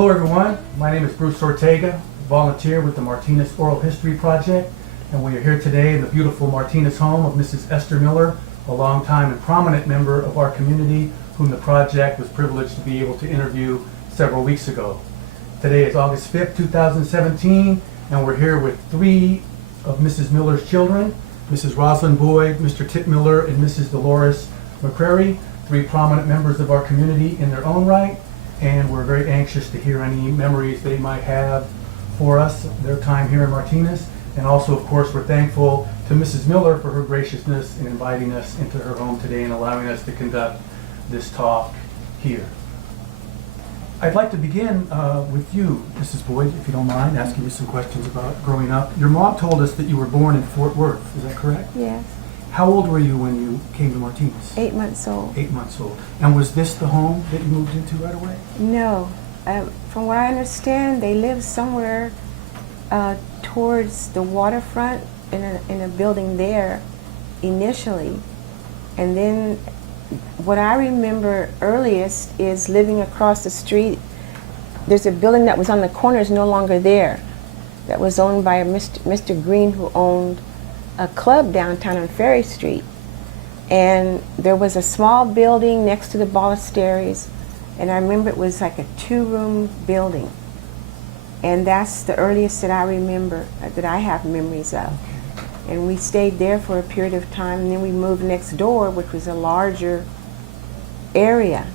Hello everyone, my name is Bruce Ortega, volunteer with the Martinez Oral History Project, and we are here today in the beautiful Martinez home of Mrs. Ester Miller, a longtime and prominent member of our community whom the project was privileged to be able to interview several weeks ago. Today is August 5th, 2017, and we're here with three of Mrs. Miller's children, Mrs. Rosalind Boyd, Mr. Tip Miller, and Mrs. Dolores McCrary, three prominent members of our community in their own right, and we're very anxious to hear any memories they might have for us, their time here in Martinez. And also, of course, we're thankful to Mrs. Miller for her graciousness in inviting us into her home today and allowing us to conduct this talk here. I'd like to begin with you, Mrs. Boyd, if you don't mind, asking you some questions about growing up. Your mom told us that you were born in Fort Worth, is that correct? Yes. How old were you when you came to Martinez? 8 months old. 8 months old. And was this the home that you moved into right away? No. From what I understand, they lived somewhere towards the waterfront in a building there initially. And then what I remember earliest is living across the street. There's a building that was on the corner, is no longer there. That was owned by a Mr. Green, who owned a club downtown on Ferry Street. And there was a small building next to the Ballesteros, and I remember it was like a 2-room building. And that's the earliest that I remember, that I have memories of. And we stayed there for a period of time, and then we moved next door, which was a larger area.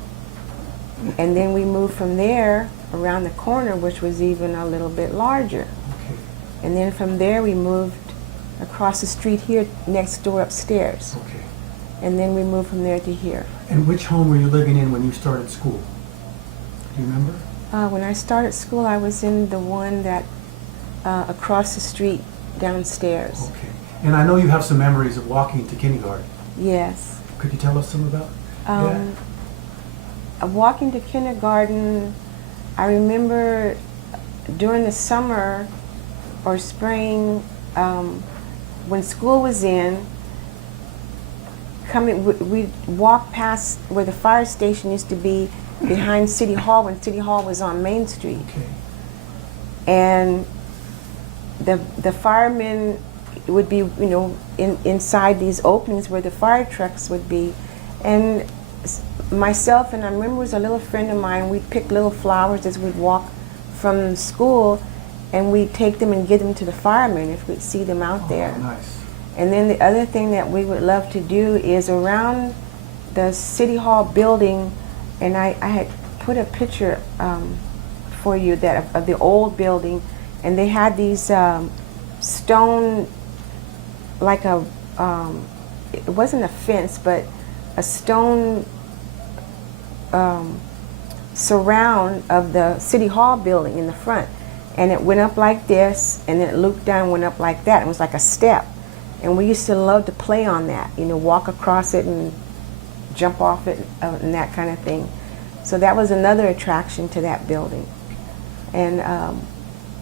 And then we moved from there around the corner, which was even a little bit larger. Okay. And then from there we moved across the street here, next door upstairs. Okay. And then we moved from there to here. And which home were you living in when you started school? Do you remember? When I started school, I was in the one that across the street downstairs. Okay. And I know you have some memories of walking to kindergarten. Yes. Could you tell us some about that? Walking to kindergarten, I remember during the summer or spring, when school was in, we'd walk past where the fire station used to be behind City Hall when City Hall was on Main Street. Okay. And the firemen would be, inside these openings where the fire trucks would be. And myself and I remember it was a little friend of mine, we'd pick little flowers as we'd walk from school, and we'd take them and give them to the firemen if we'd see them out there. Nice. And then the other thing that we would love to do is around the City Hall building, and I had put a picture for you of the old building, and they had these stone, like it wasn't a fence, but a stone surround of the City Hall building in the front. And it went up like this, and then it looped down and went up like that. It was like a step. And we used to love to play on that, walk across it and jump off it and that kind of thing. So that was another attraction to that building. And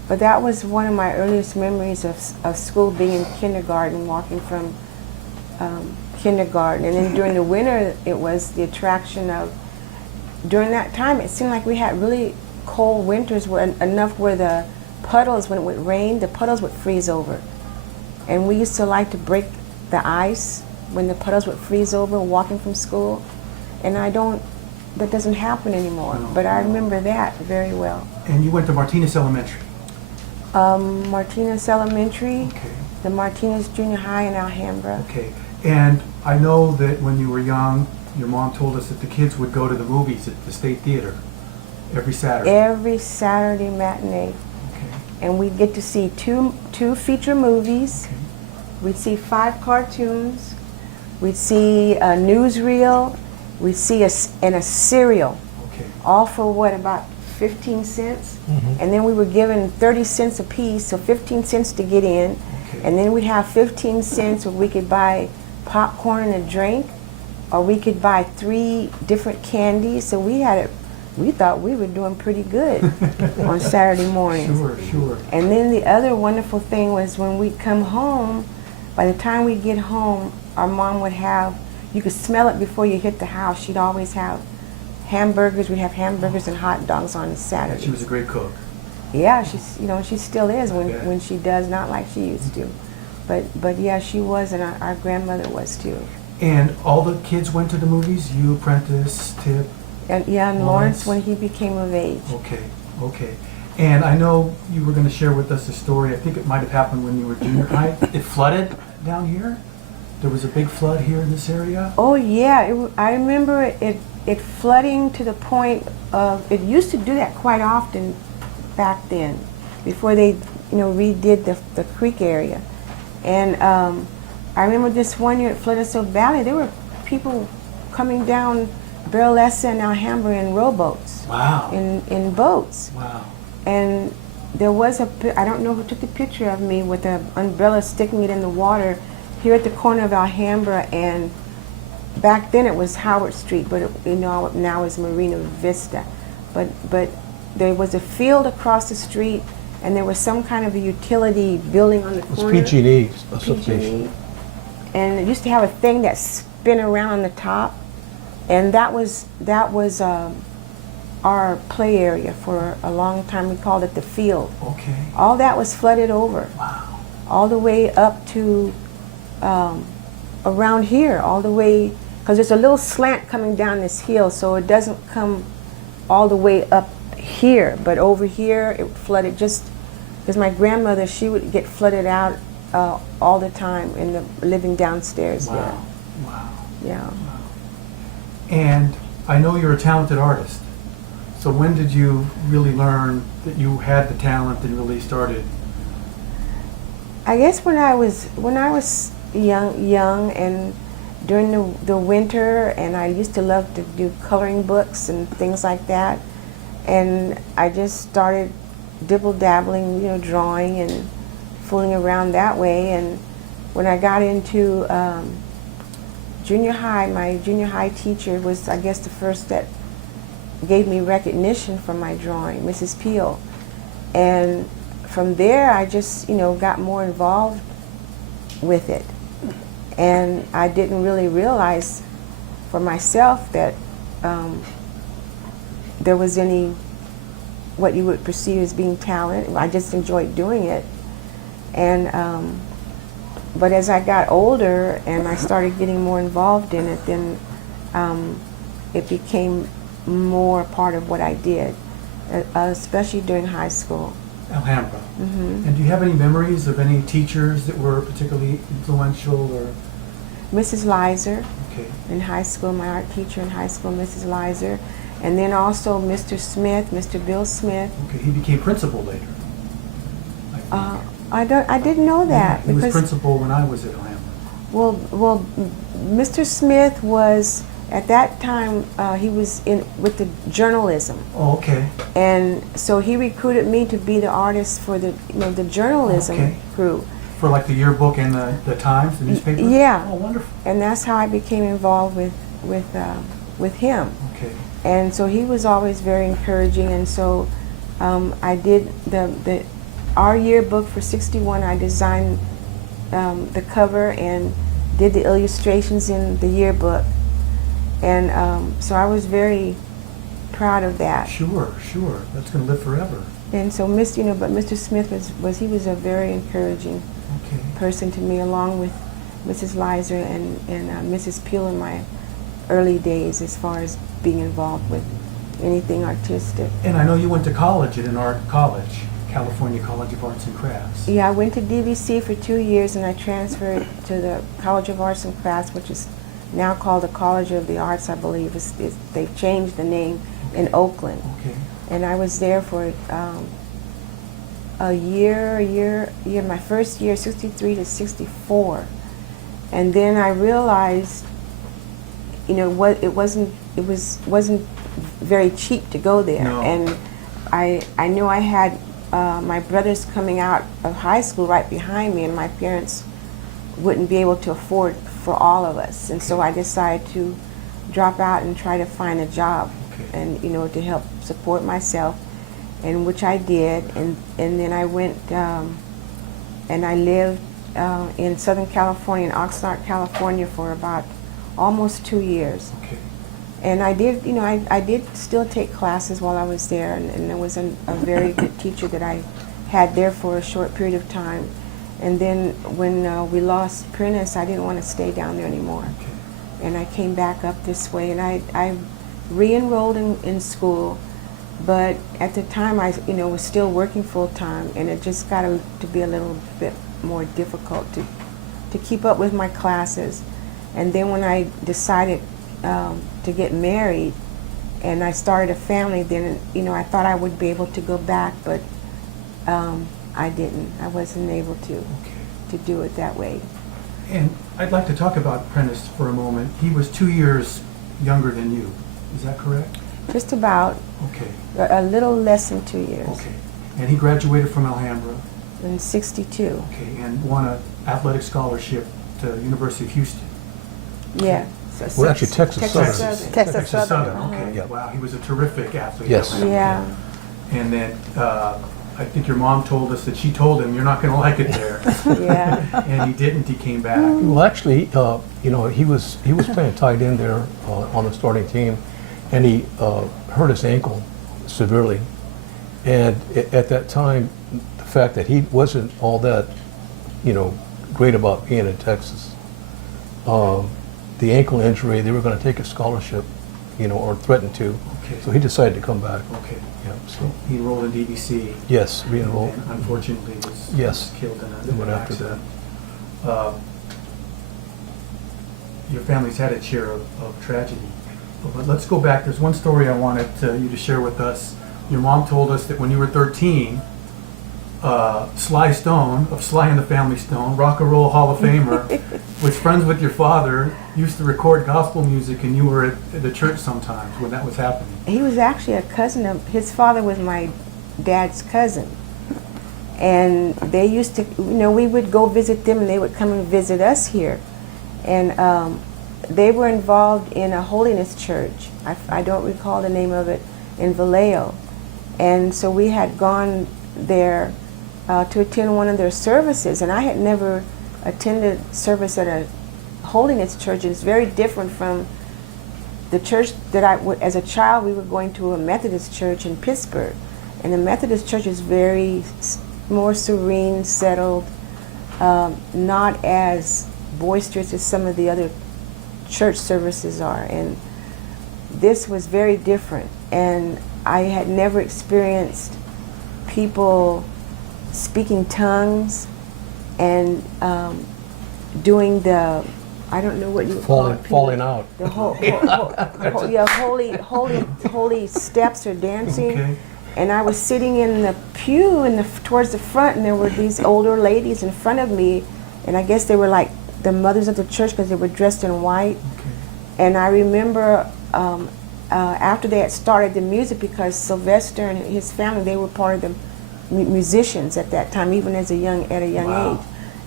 but that was one of my earliest memories of school, being in kindergarten, walking from kindergarten. And then during the winter, it was the attraction of, during that time, it seemed like we had really cold winters enough where the puddles, when it would rain, the puddles would freeze over. And we used to like to break the ice when the puddles would freeze over walking from school. And that doesn't happen anymore. No, but I remember that very well. And you went to Martinez Elementary? Martinez Elementary, Okay. the Martinez Junior High in Alhambra. Okay. And I know that when you were young, your mom told us that the kids would go to the movies at the State Theater every Saturday. Every Saturday matinee. Okay. And we'd get to see two feature movies. Okay. We'd see 5 cartoons. We'd see a newsreel. We'd see a cereal. Okay. All for what, about 15 cents? Mm-hmm. And then we were given 30 cents a piece, so 15 cents to get in. Okay. And then we'd have 15 cents where we could buy popcorn and a drink, or we could buy 3 different candies. So we thought we were doing pretty good on Saturday mornings. Sure. And then the other wonderful thing was when we'd come home, by the time we'd get home, our mom would have, you could smell it before you hit the house. She'd always have hamburgers. We'd have hamburgers and hot dogs on Yeah, Saturdays. she was a great cook. Yeah, she's, you know, she still is Okay. when she does, not like she used to. But yeah, she was, and our grandmother was too. And all the kids went to the movies? You, Prentice, Tip? And yeah, and Lawrence when he became of age. Okay, okay. And I know you were going to share with us a story, I think it might have happened when you were junior high. It flooded down here? There was a big flood here in this area? Oh yeah, I remember it flooding to the point of, it used to do that quite often back then, before they, you know, redid the creek area. And I remember this one year it flooded so badly, there were people coming down Barrelessa and Alhambra in rowboats. Wow. In boats. Wow. And there was I don't know who took the picture of me with an umbrella sticking it in the water here at the corner of Alhambra, and back then it was Howard Street, but you know, now is Marina Vista. But there was a field across the street, and there was some kind of a utility building on the corner. It's PG&E, a PG&E. substation. And it used to have a thing that spin around on the top, and that was our play area for a long time. We called it the field. Okay. All that was flooded over, Wow. all the way up to around here, all the way, because there's a little slant coming down this hill, so it doesn't come all the way up here, but over here it flooded just because my grandmother, she would get flooded out all the time in the living downstairs there. Wow. Wow. Yeah. And I know you're a talented artist. So when did you really learn that you had the talent and really started? I guess when I was young and during the winter, and I used to love to do coloring books and things like that, and I just started dibble-dabbling, you know, drawing and fooling around that way. And when I got into junior high, my junior high teacher was, I guess, the first that gave me recognition for my drawing, Mrs. Peel. And from there, I just, you know, got more involved with it. And I didn't really realize for myself that there was any, what you would perceive as being talent. I just enjoyed doing it. And, but as I got older and I started getting more involved in it, then it became more part of what I did, especially during high school. Alhambra. Mm-hmm. And do you have any memories of any teachers that were particularly influential or? Mrs. Lizer Okay. in high school, my art teacher in high school, Mrs. Lizer, and then also Mr. Smith, Mr. Bill Smith. Okay, he became principal later. I think. I didn't know that. Yeah, he was principal when I was at Alhambra. Well, Mr. Smith was, at that time, he was in with the journalism. Oh, okay. And so he recruited me to be the artist for the, you know, the journalism Okay. crew. For like the yearbook and the Times, the newspaper? Yeah. Oh, wonderful. And that's how I became involved with him. Okay. And so he was always very encouraging. And so I did our yearbook for '61. I designed the cover and did the illustrations in the yearbook. And so I was very proud of that. Sure, sure. That's going to live forever. And so but Mr. Smith was a very encouraging Okay. person to me, along with Mrs. Lizer and Mrs. Peel in my early days, as far as being involved with anything artistic. And I know you went to college at an art college, California College of Arts and Crafts. Yeah, I went to DVC for 2 years, and I transferred to the College of Arts and Crafts, which is now called the College of the Arts, I believe. They've changed the name in Oakland. Okay. And I was there for a year, my first year, '63 to '64. And then I realized, you know, it wasn't very cheap to go there. No. And I knew I had my brothers coming out of high school right behind me, and my parents wouldn't be able to afford for all of us. And so I decided to drop out and try to find a job, Okay. and, you know, to help support myself, and which I did. And then I went and I lived in Southern California, in Oxnard, California, for about almost 2 years. Okay. And I did, I did still take classes while I was there, and there was a very good teacher that I had there for a short period of time. And then when we lost Prentice, I didn't want to stay down there anymore. Okay. And I came back up this way, and I re-enrolled in school, but at the time I was still working full-time, and it just got to be a little bit more difficult to keep up with my classes. And then when I decided to get married and I started a family, then I thought I would be able to go back, but I didn't. I wasn't able to do it that way. And I'd like to talk about Prentice for a moment. He was 2 years younger than you. Is that correct? Just about. Okay. A little less than 2 years. Okay. And he graduated from Alhambra. In '62. Okay. And won an athletic scholarship to University of Houston. Yeah. Well, actually, Texas Southern. Texas Southern. Okay. Yeah. Wow. He was a terrific athlete. Yes. Yeah. And then I think your mom told us that she told him, "You're not going to like it there." Yeah. And he didn't. He came back. Well, actually, he was playing tight end there on the starting team, and he hurt his ankle severely. And at that time, the fact that he wasn't all that, great about being in Texas, the ankle injury, they were going to take a scholarship, or threatened to. Okay. So he decided to come back. Okay. Yeah. So He enrolled in DBC. yes, re-enrolled. And unfortunately was Yes. killed in They went an after accident. Your family's had its share of tragedy. But let's go back. There's one story I wanted you to share with us. Your mom told us that when you were 13, Sly Stone, of Sly and the Family Stone, Rock and Roll Hall of Famer, was friends with your father, used to record gospel music, and you were at the church sometimes when that was happening. He was actually a cousin of, his father was my dad's cousin. And they used to, we would go visit them and they would come and visit us here. And they were involved in a holiness church. I don't recall the name of it, in Vallejo. And so we had gone there to attend one of their services, and I had never attended service at a holiness church. It's very different from the church that as a child, we were going to a Methodist church in Pittsburgh, and the Methodist church is very more serene, settled, not as boisterous as some of the other church services are, and this was very different. And I had never experienced people speaking tongues and doing the, I don't know what you would call it. Falling out. The holy steps or dancing. Okay. And I was sitting in the pew towards the front, and there were these older ladies in front of me, and I guess they were like the mothers of the church because they were dressed in white. Okay. And I remember after they had started the music, because Sylvester and his family, they were part of the musicians at that time, even at a young Wow. age.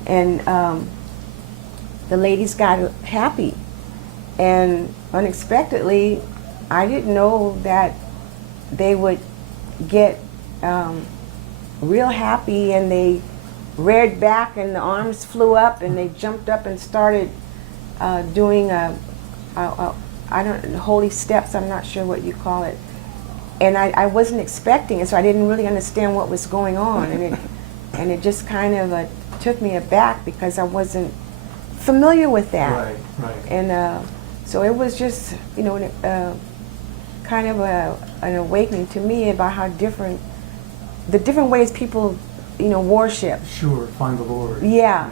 And the ladies got happy, and unexpectedly, I didn't know that they would get real happy, and they reared back and the arms flew up and they jumped up and started doing holy steps, I'm not sure what you call it. And I wasn't expecting it, so I didn't really understand what was going on, and it just kind of took me aback because I wasn't familiar with that. Right. And so it was just, kind of an awakening to me about how the different ways people, worship. Sure, find the Lord. Yeah,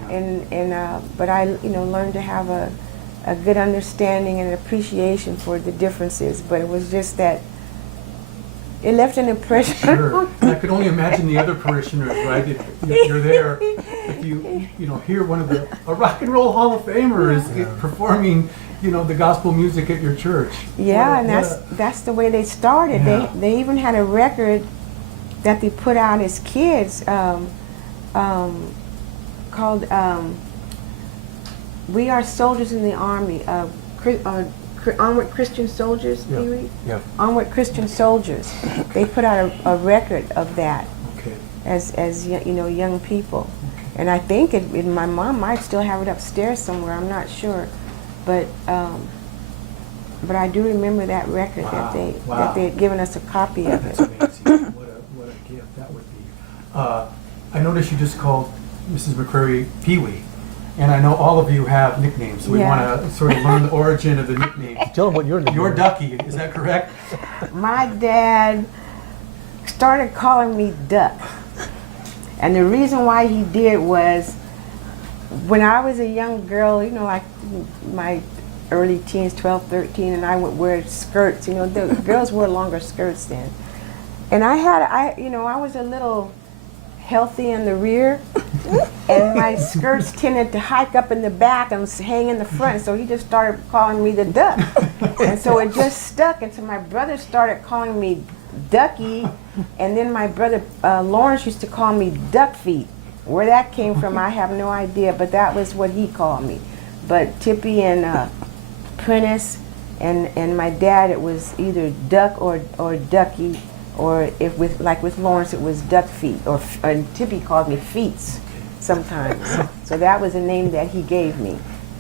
but I, learned to have a good understanding and an appreciation for the differences. But it was just that it left an impression. Sure. And I could only imagine the other parishioners, right? If you're there, if you hear one of a Rock and Roll Hall of Famer is performing, the gospel music at your church. Yeah, and that's the way they started. Yeah. They even had a record that they put out as kids called "We Are Soldiers in the Army." Onward Christian Soldiers, Yeah. Pee-wee? Yeah. Onward Christian Soldiers. They put out a record of that Okay. as young people. Okay. And I think my mom might still have it upstairs somewhere, I'm not sure. But but I do remember that record Wow, wow. that they had given us a copy of That's it. amazing. What a gift that would be. I noticed you just called Mrs. McCreary Pee-wee. And I know all of you have nicknames, so we Yeah. want to sort of learn the origin of the nickname. Tell them what your name You're is. Ducky, is that correct? My dad started calling me Duck. And the reason why he did was when I was a young girl, you know, like my early teens, 12, 13, and I would wear skirts, you know, the girls wore longer skirts then. And I was a little healthy in the rear, and my skirts tended to hike up in the back and hang in the front, so he just started calling me the Duck. And so it just stuck, and so my brother started calling me Ducky, and then my brother Lawrence used to call me Duck Feet. Where that came from, I have no idea, but that was what he called me. But Tippy and Prentice and my dad, it was either Duck or Ducky, or if with Lawrence, it was Duck Feet, or Tippy called me Feets sometimes. So that was a name that he gave me.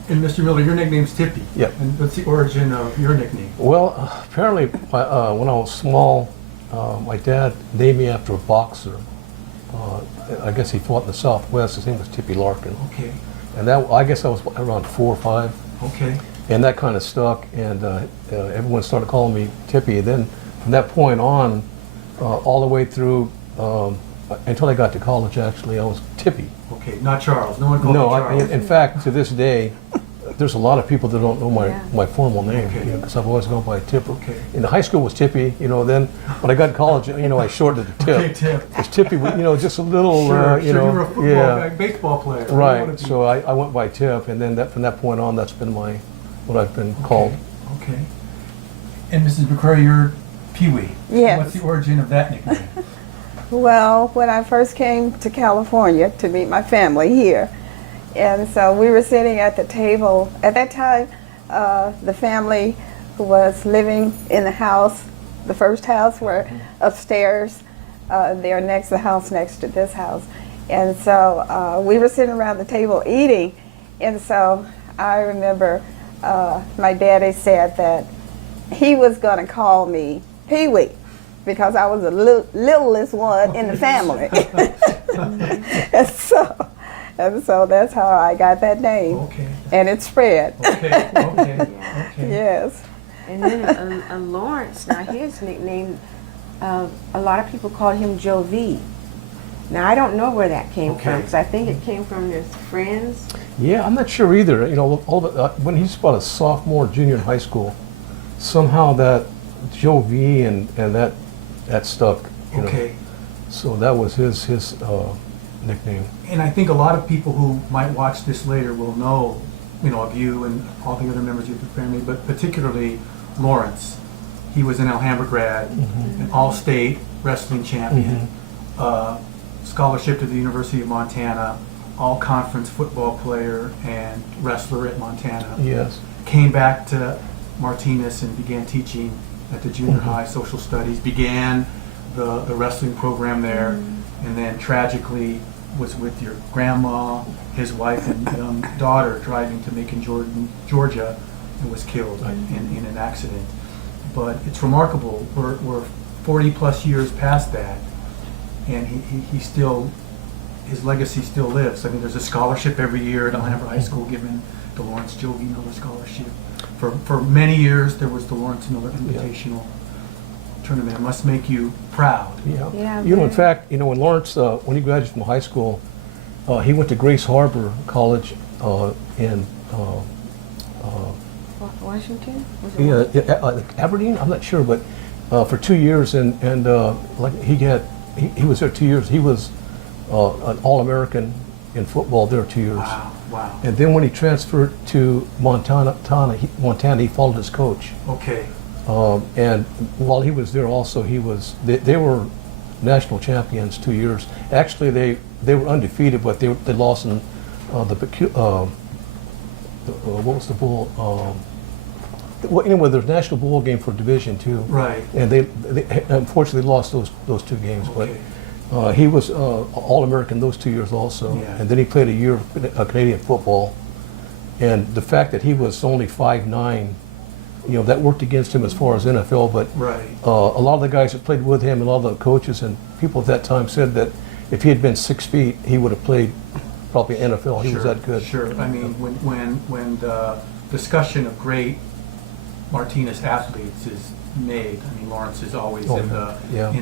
And Mr. Miller, your nickname's Tippy. Yep. And what's the origin of your nickname? Well, apparently, when I was small, my dad named me after a boxer. I guess he fought in the Southwest. His name was Tippy Larkin. Okay, And that, I guess I was around 4 or 5. okay. And that kind of stuck, and everyone started calling me Tippy. And then from that point on, all the way through, until I got to college, actually, I was Tippy. Okay, not Charles. No one called No, you Charles. in fact, to this day, there's a lot of people that don't know Yeah. my formal name, Okay. because I've always gone by Tip. Okay. In the high school was Tippy, then when I got to college, I shortened it to Tip. Okay, Tip. It's Tippy, just a little, Sure, you were a football yeah. guy, baseball player. What do you Right, wanna be? so I went by Tip, and then from that point on, that's been what I've been called. Okay. And Mrs. McCreary, you're Pee-wee. Yes. What's the origin of that nickname? Well, when I first came to California to meet my family here, and so we were sitting at the table. At that time, the family who was living in the house, the first house, were upstairs. They're the house next to this house. And so we were sitting around the table eating, and so I remember my daddy said that he was going to call me Pee-wee, because I was the littlest one in the family. and so that's how I got that name. Okay. And it spread. Okay, okay. Yes. And then Lawrence, now his nickname, a lot of people called him Joe V. Now I don't know where that came from, Okay. because I think it came from his friends. Yeah, I'm not sure either. When he's about a sophomore, junior in high school, somehow that Joe V and that stuck. Okay. So that was his nickname. And I think a lot of people who might watch this later will know, of you and all the other members of your family, but particularly Lawrence. He was an Alhambra grad, an all-state wrestling champion, scholarship to the University of Montana, all-conference football player and wrestler at Montana. Yes. Came back to Martinez and began teaching at the junior high social studies, began the wrestling program there, and then tragically was with your grandma, his wife, and young daughter driving to Macon, Georgia, and was killed in an accident. But it's remarkable. We're 40 plus years past that, and he still, his legacy still lives. I mean, there's a scholarship every year at Alhambra High School given the Lawrence Joe V. Miller Scholarship. For many years, there was the Lawrence Miller Invitational Tournament. It must make you proud. Yeah. Yeah, In very. fact, when Lawrence, when he graduated from high school, he went to Grace Harbor College in Washington? Was it Aberdeen. I'm not sure, but for 2 years, and like he was there 2 years. He was an All-American in football there 2 years. Wow, wow. And then when he transferred to Montana, he followed his coach. Okay, And while he was there, also they were national champions 2 years. Actually, they were undefeated, but they lost in what was the bowl? Well, anyway, there's a national bowl game for Division II. right. And they unfortunately lost those 2 games. Okay. But he was All-American those 2 years also. Yeah. And then he played a year of Canadian football. And the fact that he was only 5'9", you know, that worked against him as far as NFL, but Right. a lot of the guys that played with him and a lot of the coaches and people at that time said that if he had been 6 feet, he would have played probably NFL. He was Sure, that good. Sure. I mean, when the discussion of great Martinez athletes is made, I mean, Lawrence is always Oh, in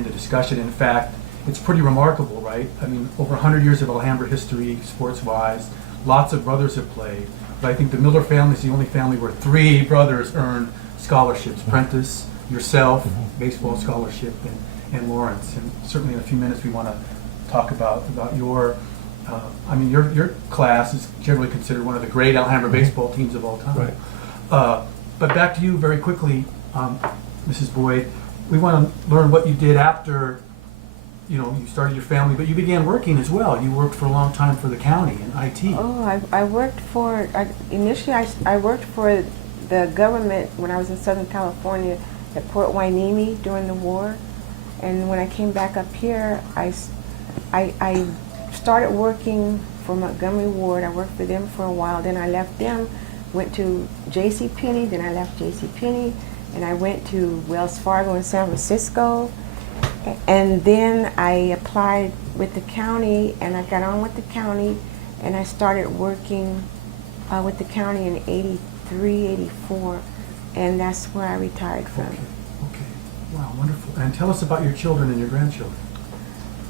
the discussion. In fact, it's pretty remarkable, right? I mean, over 100 years of Alhambra history, sports-wise, lots of brothers have played. But I think the Miller family is the only family where 3 brothers earned scholarships. Prentice, yourself, baseball scholarship, and Lawrence. And certainly in a few minutes we want to talk about your, I mean, your class is generally considered one of the great Alhambra baseball teams of all time. Right. But back to you very quickly, Mrs. Boyd. We want to learn what you did after, you know, you started your family, but you began working as well. You worked for a long time for the county in IT. Oh, I worked for, initially I worked for the government when I was in Southern California at Port Hueneme during the war. And when I came back up here, I started working for Montgomery Ward. I worked for them for a while. Then I left them, went to JCPenney, then I left JCPenney, and I went to Wells Fargo in San Francisco. And then I applied with the county, and I got on with the county, and I started working with the county in 83, 84, and that's where I retired from. Okay. Wow, wonderful. And tell us about your children and your grandchildren.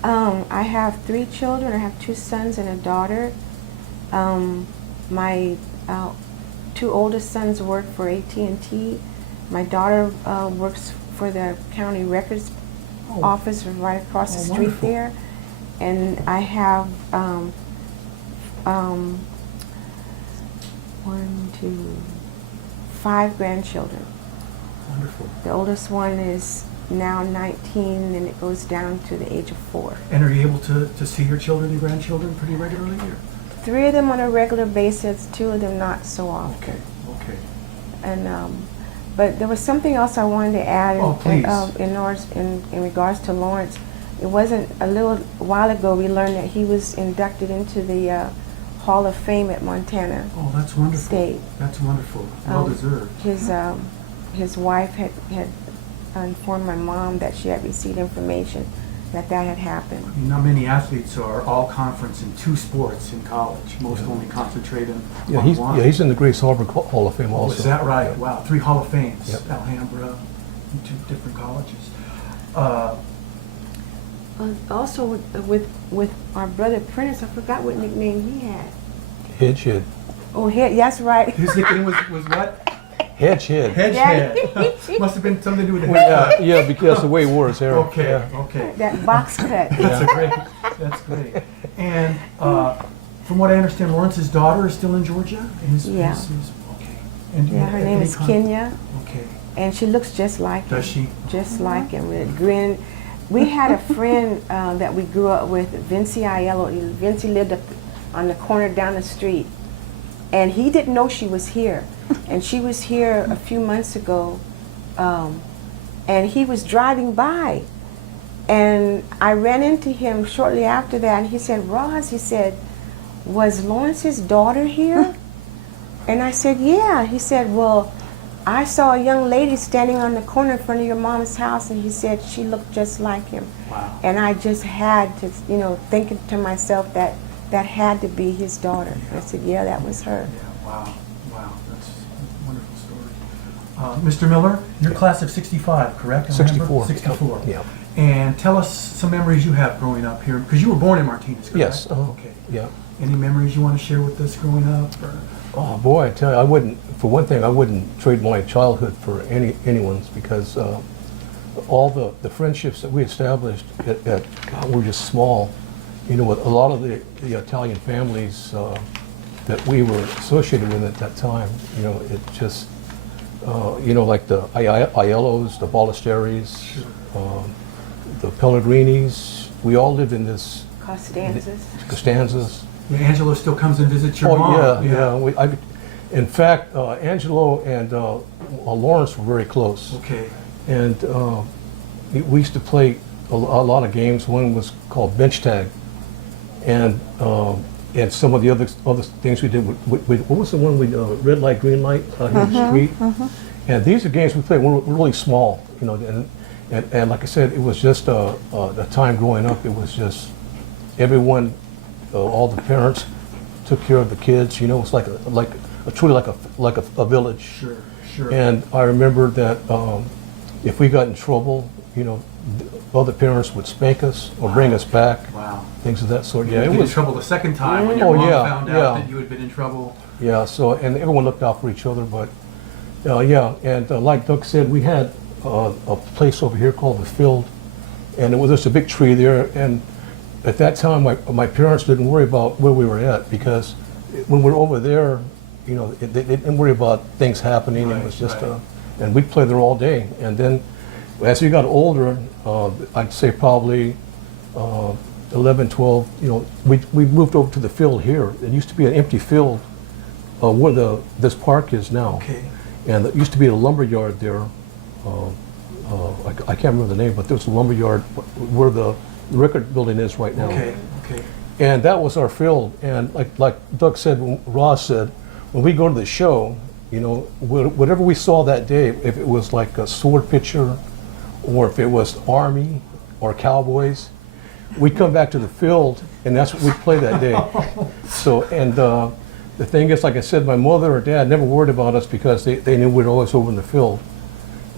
I have 3 children. I have 2 sons and a daughter. My 2 oldest sons work for AT&T. My daughter works for the county records office right across the street wonderful. there. And I have 5 grandchildren. Wonderful. The oldest one is now 19, and it goes down to the age of 4. And are you able to see your children and grandchildren pretty regularly? Or? 3 of them on a regular basis, 2 of them not so often. Okay, okay. And but there was something else I wanted to add Oh, please. in regards to Lawrence. It wasn't a little while ago we learned that he was inducted into the Hall of Fame at Montana Oh, that's wonderful. State. That's wonderful. Well deserved. His wife had informed my mom that she had received information that had happened. I mean, not many athletes are all conference in 2 sports in college. Most only concentrate on one. He's in the Grace Harbor Hall of Fame Oh, also. is that right? Yeah. Wow, 3 Hall of Fames. Yep. Alhambra, and 2 different colleges. Also with our brother Prentice, I forgot what nickname he had. Hedgehead. Oh, that's right. His nickname was what? Hedgehead. Hedgehead. Must have been something to do with the haircut. Yeah, because the way he wore his hair. Okay, Yeah. okay. That box cut. That's great. And from what I understand, Lawrence's daughter is still in Georgia? Yeah. Okay. And Yeah, her name is Kenya, Okay. and she looks just like him. Does she? Just like him, with a grin. We had a friend that we grew up with, Vinci Aiello. Vinci lived up on the corner down the street, and he didn't know she was here. And she was here a few months ago, and he was driving by, and I ran into him shortly after that, and he said, "Roz," he said, "was Lawrence's daughter here?" And I said, "Yeah." He said, "Well, I saw a young lady standing on the corner in front of your mom's house," and he said she looked just like him. Wow. And I just had to, thinking to myself that had to be his daughter. I said, "Yeah, that was her." Yeah, wow. Wow, that's a wonderful story. Mr. Miller, you're class of 65, correct? 64. 64. Yeah. And tell us some memories you have growing up here, because you were born in Martinez, correct? Yes. Okay. Yeah. Any memories you want to share with us growing up? Or? Oh boy, I tell you, I wouldn't. For one thing, I wouldn't trade my childhood for anyone's, because all the friendships that we established were just small. You know, with a lot of the Italian families that we were associated with at that time, you know, it just, like the Aiellos, the Ballesteris, the Pellegrinis. We all lived in this Costanzas. Yeah, Angelo still comes and visits your mom. Oh yeah. In fact, Angelo and Lawrence were very close. Okay. And we used to play a lot of games. One was called bench tag, and some of the other things we did. What was the one we red light, green light out here in the street? And these are games we played when we were really small, you know, and like I said, it was just the time growing up, it was just everyone, all the parents took care of the kids, you know, it's truly like a village. Sure, sure. And I remember that if we got in trouble, you know, other parents would spank us or bring us back, Wow. things of that sort. You Yeah, would it get in was. trouble the second time when your Oh, mom yeah, found out yeah. that you had been in trouble. Yeah, so, and everyone looked out for each other, but, yeah, and like Doug said, we had a place over here called the Field, and there's a big tree there, and at that time, my parents didn't worry about where we were at, because when we were over there, you know, they didn't worry about things happening, Right, it was just, right. and we'd play there all day, and then, as we got older, I'd say probably 11, 12, you know, we moved over to the field here. It used to be an empty field where this park is now. Okay. And there used to be a lumber yard there. I can't remember the name, but there was a lumber yard where the record building is right now. Okay, okay. And that was our field. And like Doug said, Ross said, when we go to the show, you know, whatever we saw that day, if it was like a sword pitcher, or if it was Army or Cowboys, we'd come back to the field, and that's what we'd play that day. So, and the thing is, like I said, my mother or dad never worried about us because they knew we'd always over in the field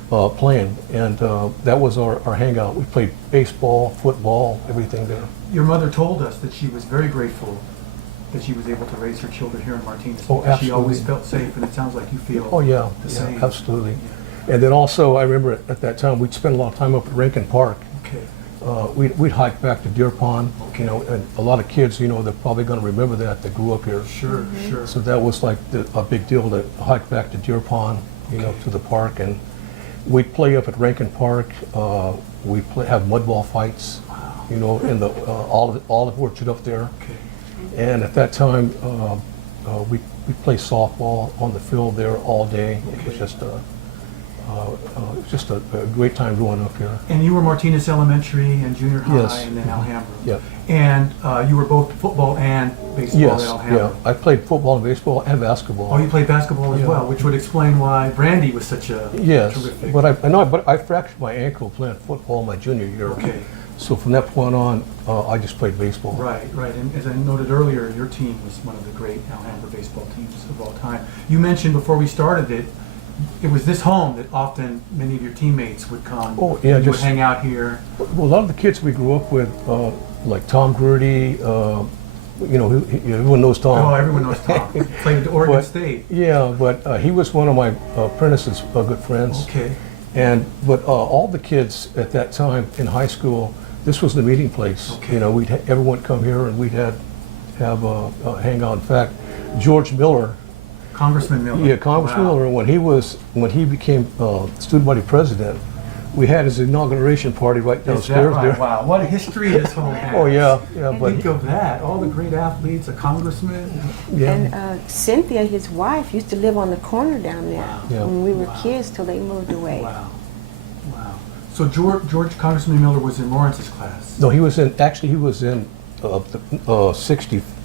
playing, and that was our hangout. We played baseball, football, everything there. Your mother told us that she was very grateful that she was able to raise her children here in Martinez. Oh, because she always absolutely. felt safe, and it sounds like you feel Oh yeah, the yeah, same. absolutely. And then also, I remember at that time, we'd spend a lot of time up at Rankin Park. Okay. We'd hike back to Deer Pond, Okay. you know, and a lot of kids, you know, they're probably going to remember that grew up here. Sure, sure. So that was like a big deal to hike back to Deer Pond, you know, Okay. to the park, and we'd play up at Rankin Park. Have mud ball fights, Wow. you know, in the olive orchard up there. Okay. And at that time, we played softball on the field there all day. It was just a great time growing up here. And you were Martinez Elementary and junior high, Yes. and then Alhambra. Yep. And you were both football and baseball Yes, at Alhambra. yeah. I played football and baseball and basketball. Oh, you played basketball as Yeah. well, which would explain why Brandy was such a Yes, terrific. but I fractured my ankle playing football my junior year. Okay. So from that point on, I just played baseball. Right, right. And as I noted earlier, your team was one of the great Alhambra baseball teams of all time. You mentioned before we started that it was this home that often many of your teammates would come. Oh, yeah, You would just- hang out here. Well, a lot of the kids we grew up with, like Tom Grudy, you know, everyone knows Tom. Oh, everyone knows Tom. Played at Oregon But- State. Yeah, but he was one of my apprentices' good friends. Okay. But all the kids at that time in high school, this was the meeting place. Okay. You know, everyone come here and we'd have a hangout. In fact, George Miller, Congressman Miller. yeah, Congressman Wow. Miller, when he became student body president, we had his inauguration party right Is that downstairs right? there. Wow, what a history this home has. Oh yeah, yeah, but Think of that. All the great athletes, a congressman. yeah. And Cynthia, his wife, used to live on the corner down there Wow. Yeah. when we were Wow. kids till they moved away. Wow. Wow. So George Congressman Miller was in Lawrence's class. No, he was in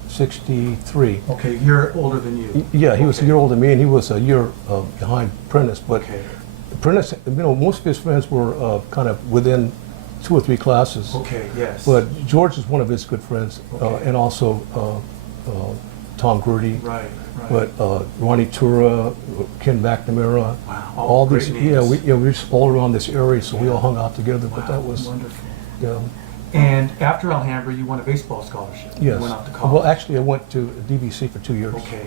63. Okay, you're older than you. Yeah, he was a Okay. year older than me, and he was a year behind Prentice. But Okay. Prentice, you know, most of his friends were kind of within 2 or 3 classes. Okay, yes. But George is one of his good friends, Okay. and also Tom Grudy. Right, right. But Ronnie Tura, Ken McNamara, Wow, all great these, names. we were just all around this area, so we all hung out together. But Wow, that was, wonderful. yeah, And after Alhambra, you won a baseball scholarship. yes. You went off to college. Well, actually, I went to DBC for 2 years. Okay.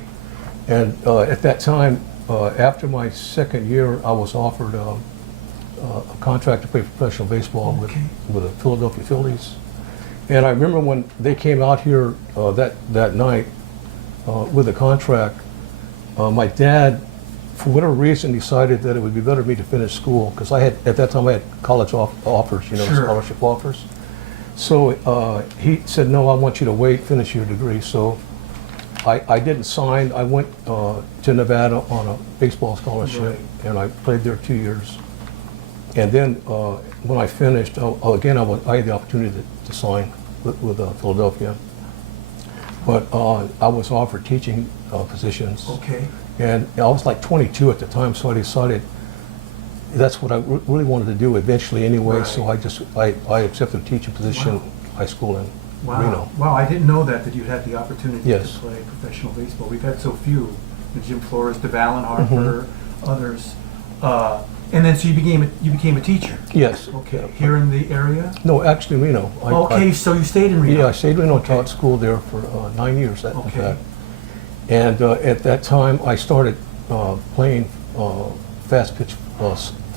And at that time, after my second year, I was offered a contract to play professional baseball Okay. with the Philadelphia Phillies. And I remember when they came out here that night with a contract, my dad, for whatever reason, decided that it would be better for me to finish school, because at that time I had college offers, you know, Sure. scholarship offers. So he said, no, I want you to wait, finish your degree. So I didn't sign. I went to Nevada on a baseball scholarship, Right. and I played there 2 years. And then when I finished, again, I had the opportunity to sign with Philadelphia. But I was offered teaching positions. Okay. And I was like 22 at the time, so I decided that's what I really wanted to do eventually anyway, so Right. I accepted a teaching position, Wow. high school in Wow. Reno. Wow, I didn't know that you had the opportunity Yes. to play professional baseball. We've had so few. Jim Flores, DeValin, Harper, others. And then so you became a teacher. Yes. Okay. Here in the area? No, actually Reno. Okay, so you stayed in Reno. Yeah, I stayed in Reno, Okay. taught school there for 9 years, in Okay. fact. And at that time, I started playing fast pitch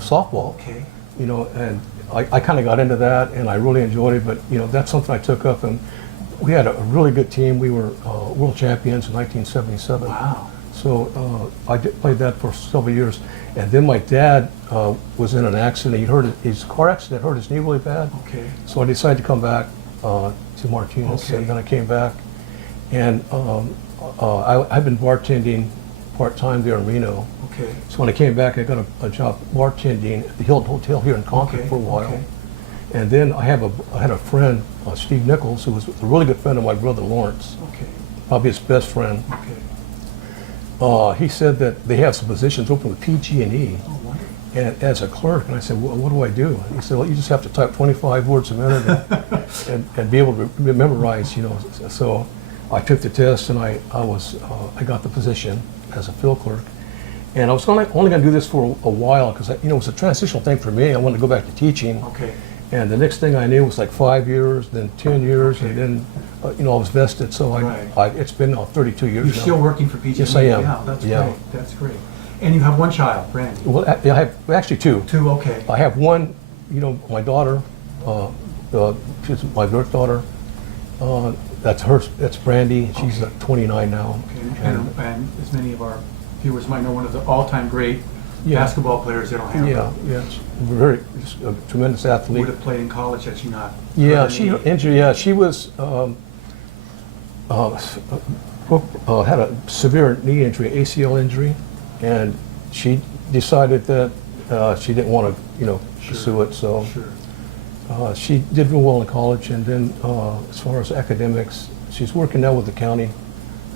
softball. Okay. You know, and I kind of got into that, and I really enjoyed it. But you know, that's something I took up, and we had a really good team. We were world champions in 1977. Wow. So I played that for several years, and then my dad was in an accident. His car accident hurt his knee really bad. Okay. So I decided to come back to Martinez, Okay. and then I came back, and I've been bartending part-time there in Reno. Okay. So when I came back, I got a job bartending at the Hilton Hotel here in Concord Okay, for a while. okay. And then I had a friend, Steve Nichols, who was a really good friend of my brother Lawrence, Okay. probably his best friend. Okay. He said that they have some positions open with PG&E Oh, wonderful. and as a clerk. And I said, well, what do I do? And he said, well, you just have to type 25 words a minute and be able to memorize, you know. So I took the test, and I got the position as a field clerk. And I was only going to do this for a while because, you know, it was a transitional thing for me. I wanted to go back to teaching. Okay. And the next thing I knew was like 5 years, then 10 years, Okay. and then, you know, I was vested. So Right. it's been 32 years You're now. still working for PG&E? Yes, I am. Yeah, that's Yeah. great. That's great. And you have one child, Brandy. Well, I have actually two. Two, okay. I have one, you know, my daughter, she's my birth daughter. That's her, that's Brandy. She's Okay. 29 now. Okay. And as many of our viewers might know, one of the all-time great Yeah. basketball players they don't have. Yeah, yeah, she's just a tremendous athlete. Would have played in college had she not. Yeah, hurt her she knee. injured. Yeah, she was had a severe knee injury, ACL injury, and she decided that she didn't want to, you know, Sure. pursue it. So Sure. she did real well in college, and then as far as academics, she's working now with the county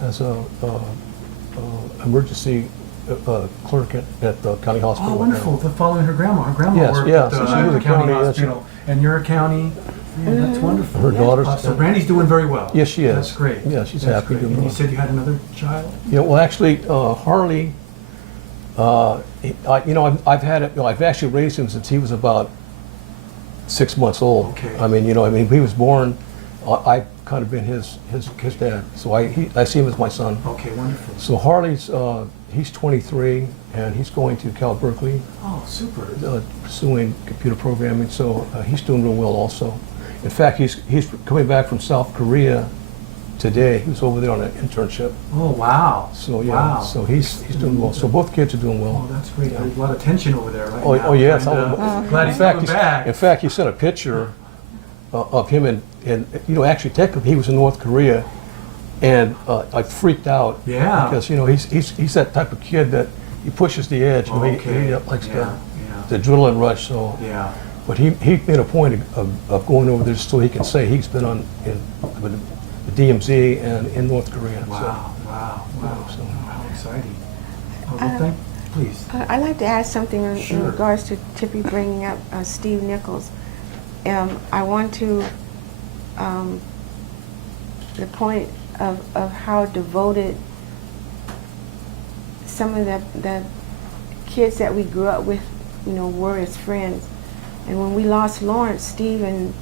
as a emergency clerk at the county hospital. Oh, right wonderful. now. Following her grandma. Her grandma Yes, worked yeah, at so she the was a county county, yes. hospital. And you're a county. Yeah, that's wonderful. Her daughter's. So Brandy's doing very well. Yes, she is. That's great. Yeah, she's That's happy great. doing And you well. said you had another child? Yeah, well, actually, Harley, you know, I've actually raised him since he was about 6 months old. Okay. I mean, you know, he was born. I've kind of been his dad, so I see him as my son. Okay, wonderful. So Harley's he's 23 and he's going to Cal Berkeley, Oh, super. pursuing computer programming. So he's doing real well also. In fact, he's coming back from South Korea today. He was over there on an internship. Oh, wow. So yeah, Wow. so he's doing well. So both kids are doing well. Oh, that's great. There's a lot of tension over there right Oh, now. oh yes. And, glad he's in fact, coming back. in fact, he sent a picture of him and you know, actually technically he was in North Korea, and I freaked out. Yeah. Because you know he's that type of kid that he pushes the edge. You know, Okay. he likes Yeah, the adrenaline rush. So, yeah. but he made a point of going over there so he can say he's been in the DMZ and in North Korea. Wow, wow, wow. So- How exciting. Oh, well, please. I'd like to add something in Sure. regards to Tippy bringing up Steve Nichols. I want to, the point of how devoted some of the kids that we grew up with, you know, were as friends. And when we lost Lawrence, Steve and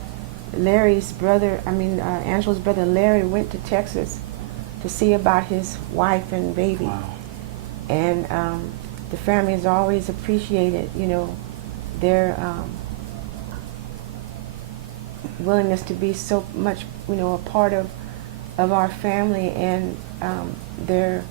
Larry's brother, Angela's brother Larry went to Texas to see about his wife and baby. Wow. And the family has always appreciated, you know, their willingness to be so much, you know, a part of our family, and their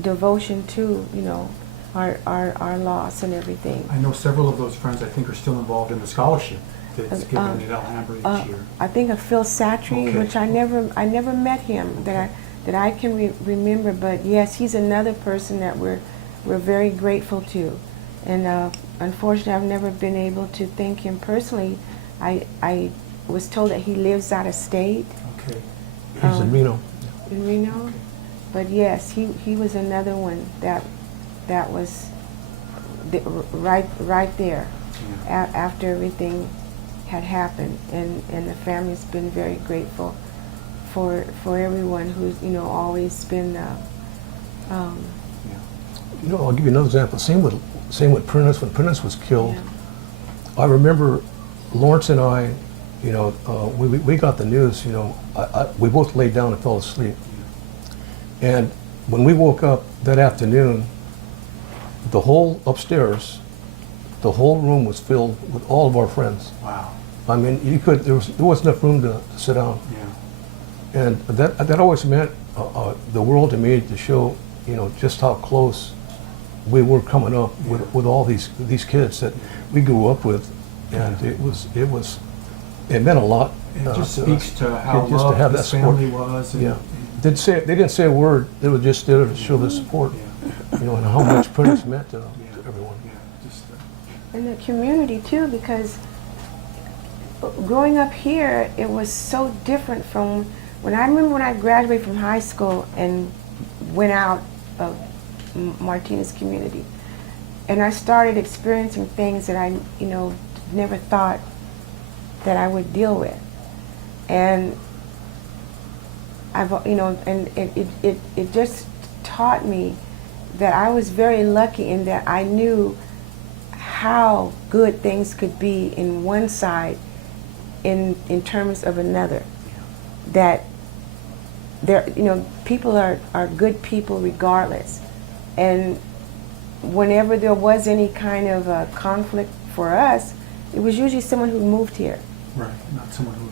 devotion to, you know, our loss and everything. I know several of those friends I think are still involved in the scholarship that's given at Alhambra each year. I think of Phil Satry, Okay. which I never met him that I can remember, but yes, he's another person that we're very grateful to, and unfortunately I've never been able to thank him personally. I was told that he lives out of state Okay. He's in Reno. in Reno, but yes, he was another one that was right there, Yeah. after everything had happened, and the family's been very grateful for everyone who's always been. I'll give you another example. Same with Prentice. When Prentice was killed, Yeah. I remember Lawrence and I, we got the news. We both laid down and fell asleep. And when we woke up that afternoon, the whole upstairs, the whole room was filled with all of our friends. Wow. I mean, there wasn't enough room to sit down. Yeah. And that always meant the world to me, to show, just how close we were coming up with all these kids that we grew up with, and it meant a lot. It just to speaks us. to how Just to have loved that this support. family was. And, Yeah. They didn't say a word. They were just there to show the support, Yeah. and how much Prentice meant to everyone. Yeah. Just, And the community too, because growing up here, it was so different from when I graduated from high school and went out of Martinez community, and I started experiencing things that I never thought that I would deal with, and and it just taught me that I was very lucky in that I knew how good things could be in one side in terms of another. That there, people are good people regardless. And whenever there was any kind of a conflict for us, it was usually someone who moved here. right. Not someone who.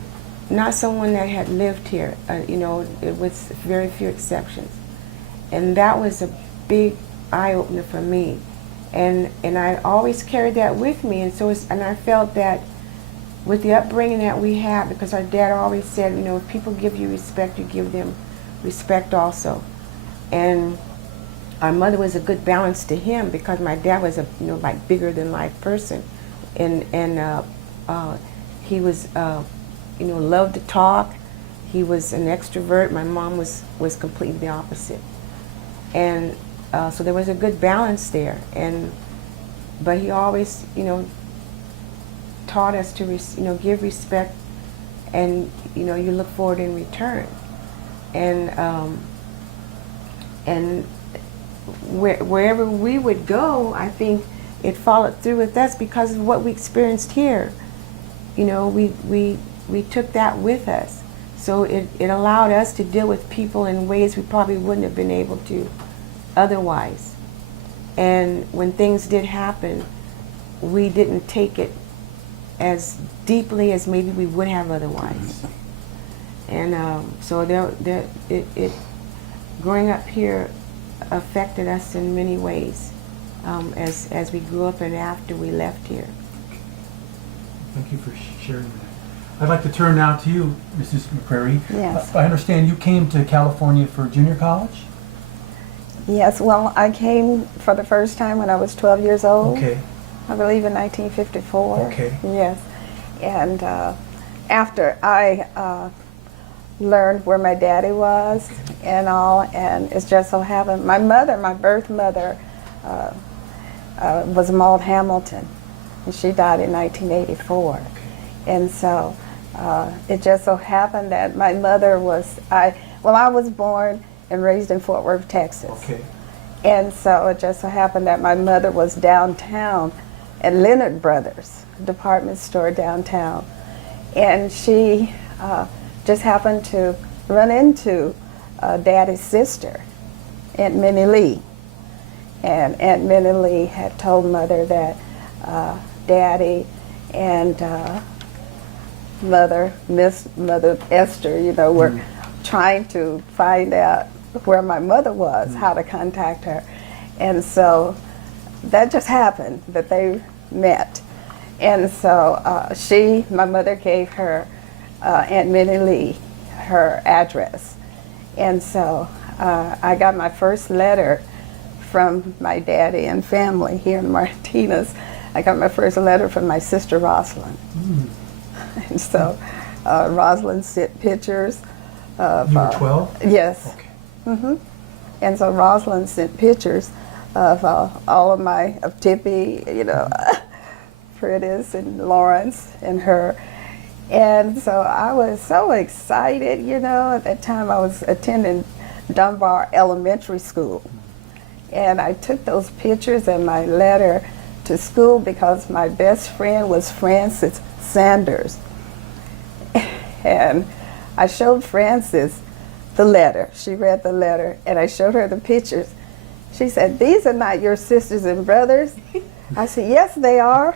Not someone that had lived here, it was very few exceptions. And that was a big eye-opener for me. And I always carried that with me, and and I felt that with the upbringing that we had, because our dad always said, if people give you respect, you give them respect also. And our mother was a good balance to him, because my dad was a like bigger than life person, and he was loved to talk. He was an extrovert. My mom was completely the opposite, and so there was a good balance there. But he always taught us to give respect, and you look forward in return, and wherever we would go, I think it followed through with us because of what we experienced here. We took that with us, so it allowed us to deal with people in ways we probably wouldn't have been able to otherwise. And when things did happen, we didn't take it as deeply as maybe we would have otherwise. And so it growing up here affected us in many ways as we grew up and after we left here. Thank you for sharing that. I'd like to turn now to you, Mrs. McCrary. Yes. I understand you came to California for junior college? Yes, well, I came for the first time when I was 12 years old. Okay. I believe in 1954. Okay. Yes. And after I learned where my daddy was and all, and it's just so happened, my birth mother, was Maud Hamilton, and she died in 1984. And so it just so happened that my mother was, I was born and raised in Fort Worth, Texas. Okay. And so it just so happened that my mother was downtown at Leonard Brothers department store downtown. And she just happened to run into Daddy's sister, Aunt Minnie Lee. And Aunt Minnie Lee had told Mother that Daddy and Mother Ester, were trying to find out where my mother was, how to contact her. And so that just happened, that they met. And so my mother gave her, Aunt Minnie Lee, her address. And so I got my first letter from my daddy and family here in Martinez. I got my first letter from my sister Rosalind. And so Rosalind sent pictures of... You were 12? Yes. Okay. And so Rosalind sent pictures of all of of Tippy, you know, Prentice and Lawrence and her. And so I was so excited, you know. At that time I was attending Dunbar Elementary School. And I took those pictures and my letter to school because my best friend was Frances Sanders. And I showed Frances the letter. She read the letter, and I showed her the pictures. She said, "These are not your sisters and brothers." I said, "Yes, they are,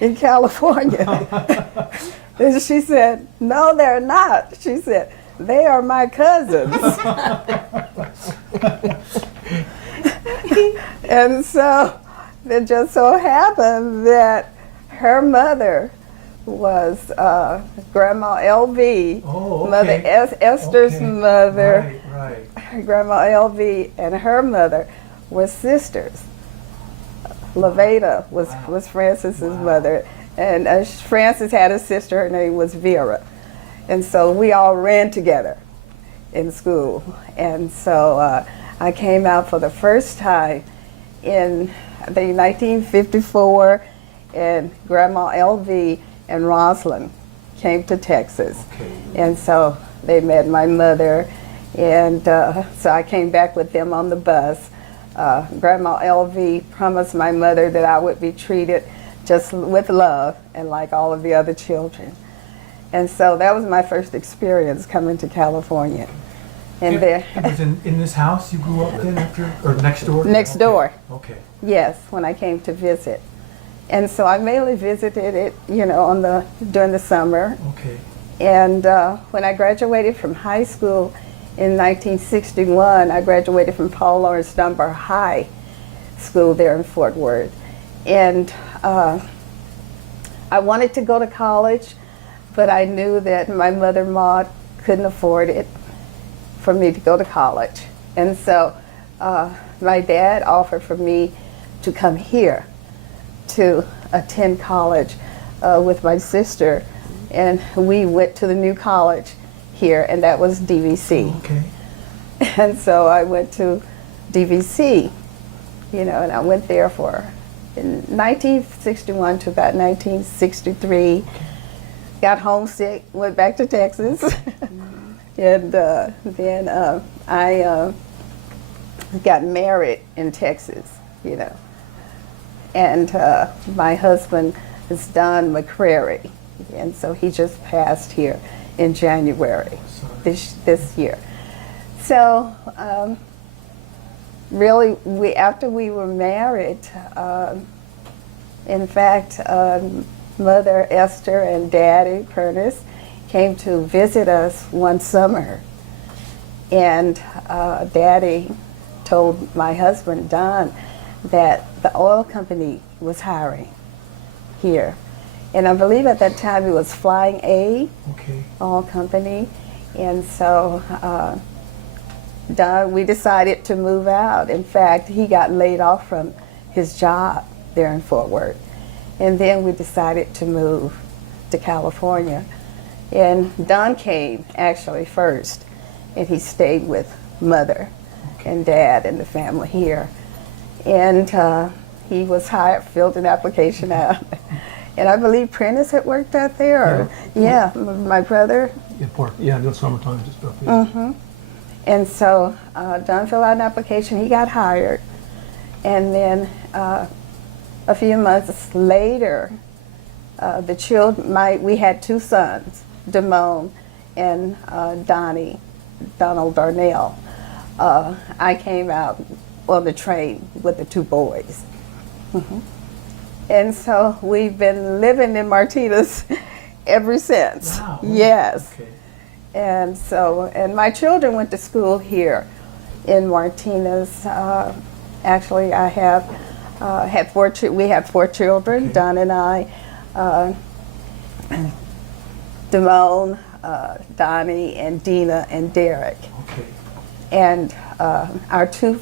in California." And she said, "No, they're not." She said, "They are my cousins." And so it just so happened that her mother was Grandma L.V., Oh, okay. Mother Esther's Okay. mother. Right. Grandma L.V. and her mother were sisters. Laveda was Frances's Wow. mother, and Frances had a sister. Her name was Vera, and so we all ran together in school. And so I came out for the first time in I think 1954, and Grandma L.V. and Roslyn came to Texas. Okay. And so they met my mother, and so I came back with them on the bus. Grandma L.V. promised my mother that I would be treated just with love and like all of the other children. And so that was my first experience coming to California. And there, It was in this house you grew up in after, or next door? Next Okay. door. Okay. yes, when I came to visit. And so I mainly visited it, you know, during the summer. Okay. And when I graduated from high school in 1961, I graduated from Paul Lawrence Dunbar High School there in Fort Worth. And I wanted to go to college, but I knew that my mother, Maud, couldn't afford it for me to go to college. And so my dad offered for me to come here to attend college with my sister, and we went to the new college here, and that was DVC. Okay. And so I went to DVC, you know, and I went there in 1961 to about 1963. Got homesick, went back to Texas, and then I got married in Texas, you know. And my husband is Don McCrary, and so he just passed here in January this year. So really, after we were married, in fact, Mother Esther and Daddy Prentice came to visit us one summer, and Daddy told my husband Don that the oil company was hiring here. And I believe at that time it was Flying A Okay. Oil Company. And so Don, we decided to move out. In fact, he got laid off from his job there in Fort Worth. And then we decided to move to California. And Don came actually first, and he stayed with Mother and Dad and the family here. And he was hired, filled an application out. And I believe Prentice had worked out there. Yeah, my brother. Yeah, in the summertime and stuff. Yeah. Mm-hmm. And so Don filled out an application. He got hired. And then a few months later, the children, we had two sons, Damone and Donald Darnell. I came out on the train with the two boys. Mm-hmm. And so we've been living in Martinez ever since. Wow. Yes. Okay. And so, and my children went to school here in Martinez. Actually, I have we have four children, Okay. Don and I, Damone, Donnie, and Dina, and Derek. Okay. And our two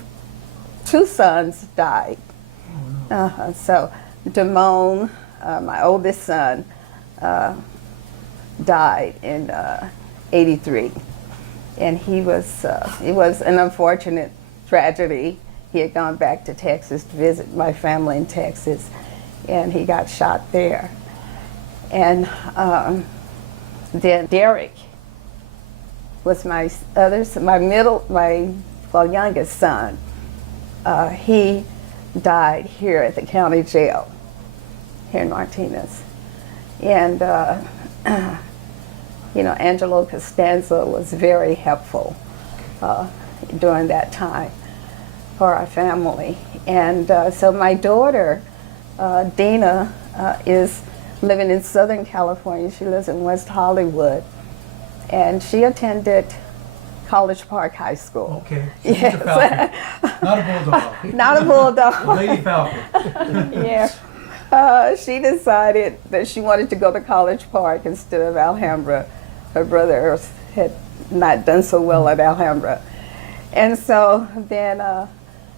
sons died. Oh, no. So Damone, my oldest son, died in '83, and it was an unfortunate tragedy. He had gone back to Texas to visit my family in Texas, and he got shot there. And then Derek was my youngest son. He died here at the county jail here in Martinez. And you know, Angelo Costanza was very helpful during that time for our family. And so my daughter, Dina, is living in Southern California. She lives in West Hollywood. And she attended College Park High School. Okay. So she's a falcon. Not a bulldog. Not a bulldog. A lady falcon. Yeah. She decided that she wanted to go to College Park instead of Alhambra. Her brother had not done so well at Alhambra. And so then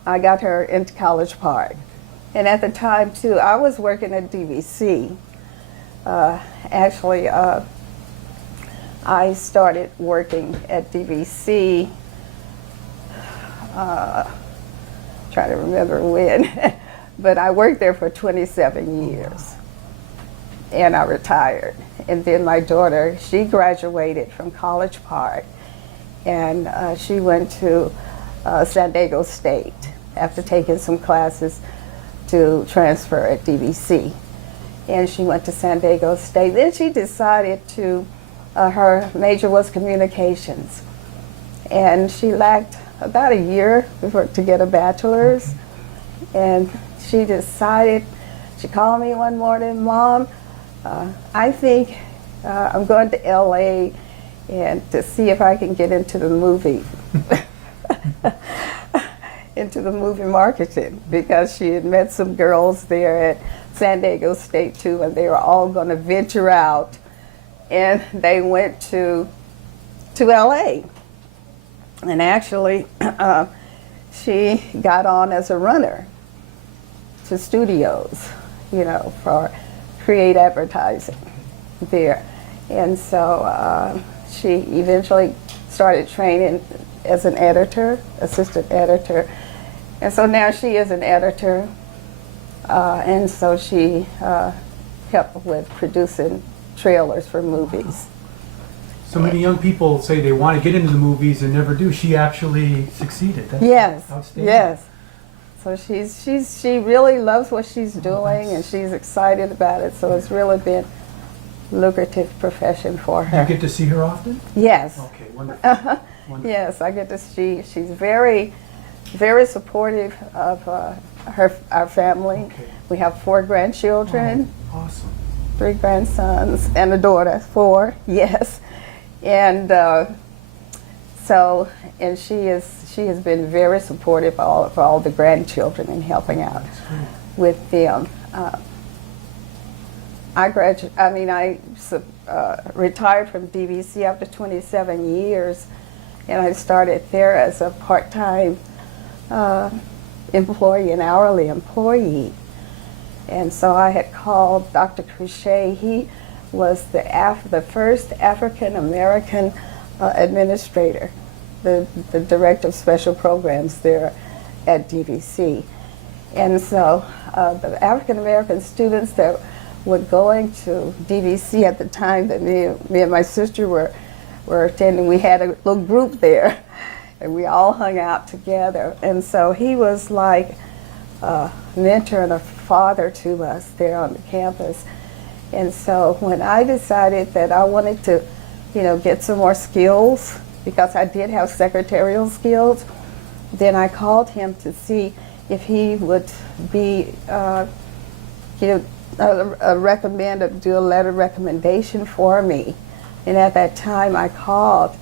I got her into College Park. And at the time, too, I was working at DVC. Actually, I started working at DVC, trying to remember when, but I worked there for 27 years. And I retired. And then my daughter, she graduated from College Park, and she went to San Diego State after taking some classes to transfer at DVC. And she went to San Diego State. Then she decided to, her major was communications. And she lacked about a year to get a bachelor's. And she decided, she called me one morning, Mom, I think I'm going to LA and to see if I can get into the movie, into the movie marketing, because she had met some girls there at San Diego State too, and they were all going to venture out, and they went to LA. And actually, she got on as a runner to studios, you know, for create advertising there. And so she eventually started training as an editor, assistant editor. And so now she is an editor. And so she helped with producing trailers for movies. So many young people say they want to get into the movies and never do. She actually succeeded. That's Yes, outstanding. yes. So she really loves what she's doing, and she's excited about it. So it's really been a lucrative profession for her. You get to see her often? Yes. Okay, wonderful. Wonderful. Yes, I get to see. She's very, very supportive of our family. Okay. We have 4 grandchildren, Oh, awesome. 3 grandsons, and a daughter, 4. Yes, and so she has been very supportive for all the grandchildren and helping out That's great. with them. I retired from DVC after 27 years, and I started there as a part-time employee, an hourly employee. And so I had called Dr. Crochet. He was the first African-American administrator, the director of special programs there at DVC. And so the African-American students that were going to DVC at the time that me and my sister were attending, we had a little group there, and we all hung out together. And so he was like a mentor and a father to us there on the campus. And so when I decided that I wanted to, get some more skills, because I did have secretarial skills, then I called him to see if he would be, do a letter of recommendation for me. And at that time I called,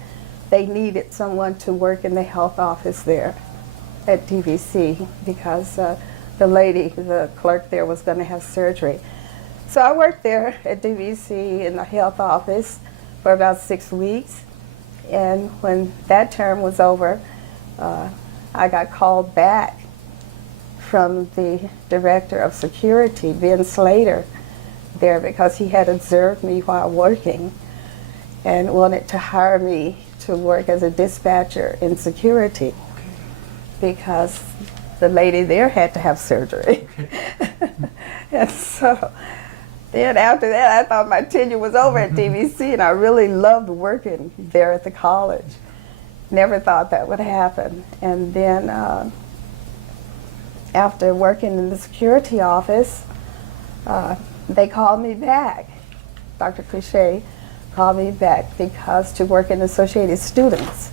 they needed someone to work in the health office there at DVC, because the clerk there was going to have surgery. So I worked there at DVC in the health office for about 6 weeks. And when that term was over, I got called back from the director of security, Ben Slater, there, because he had observed me while working and wanted to hire me to work as a dispatcher in security, because the lady there had to have surgery. And so then after that, I thought my tenure was over at DVC, and I really loved working there at the college. Never thought that would happen. And then after working in the security office, they called me back. Dr. Cliche called me back because to work in Associated Students,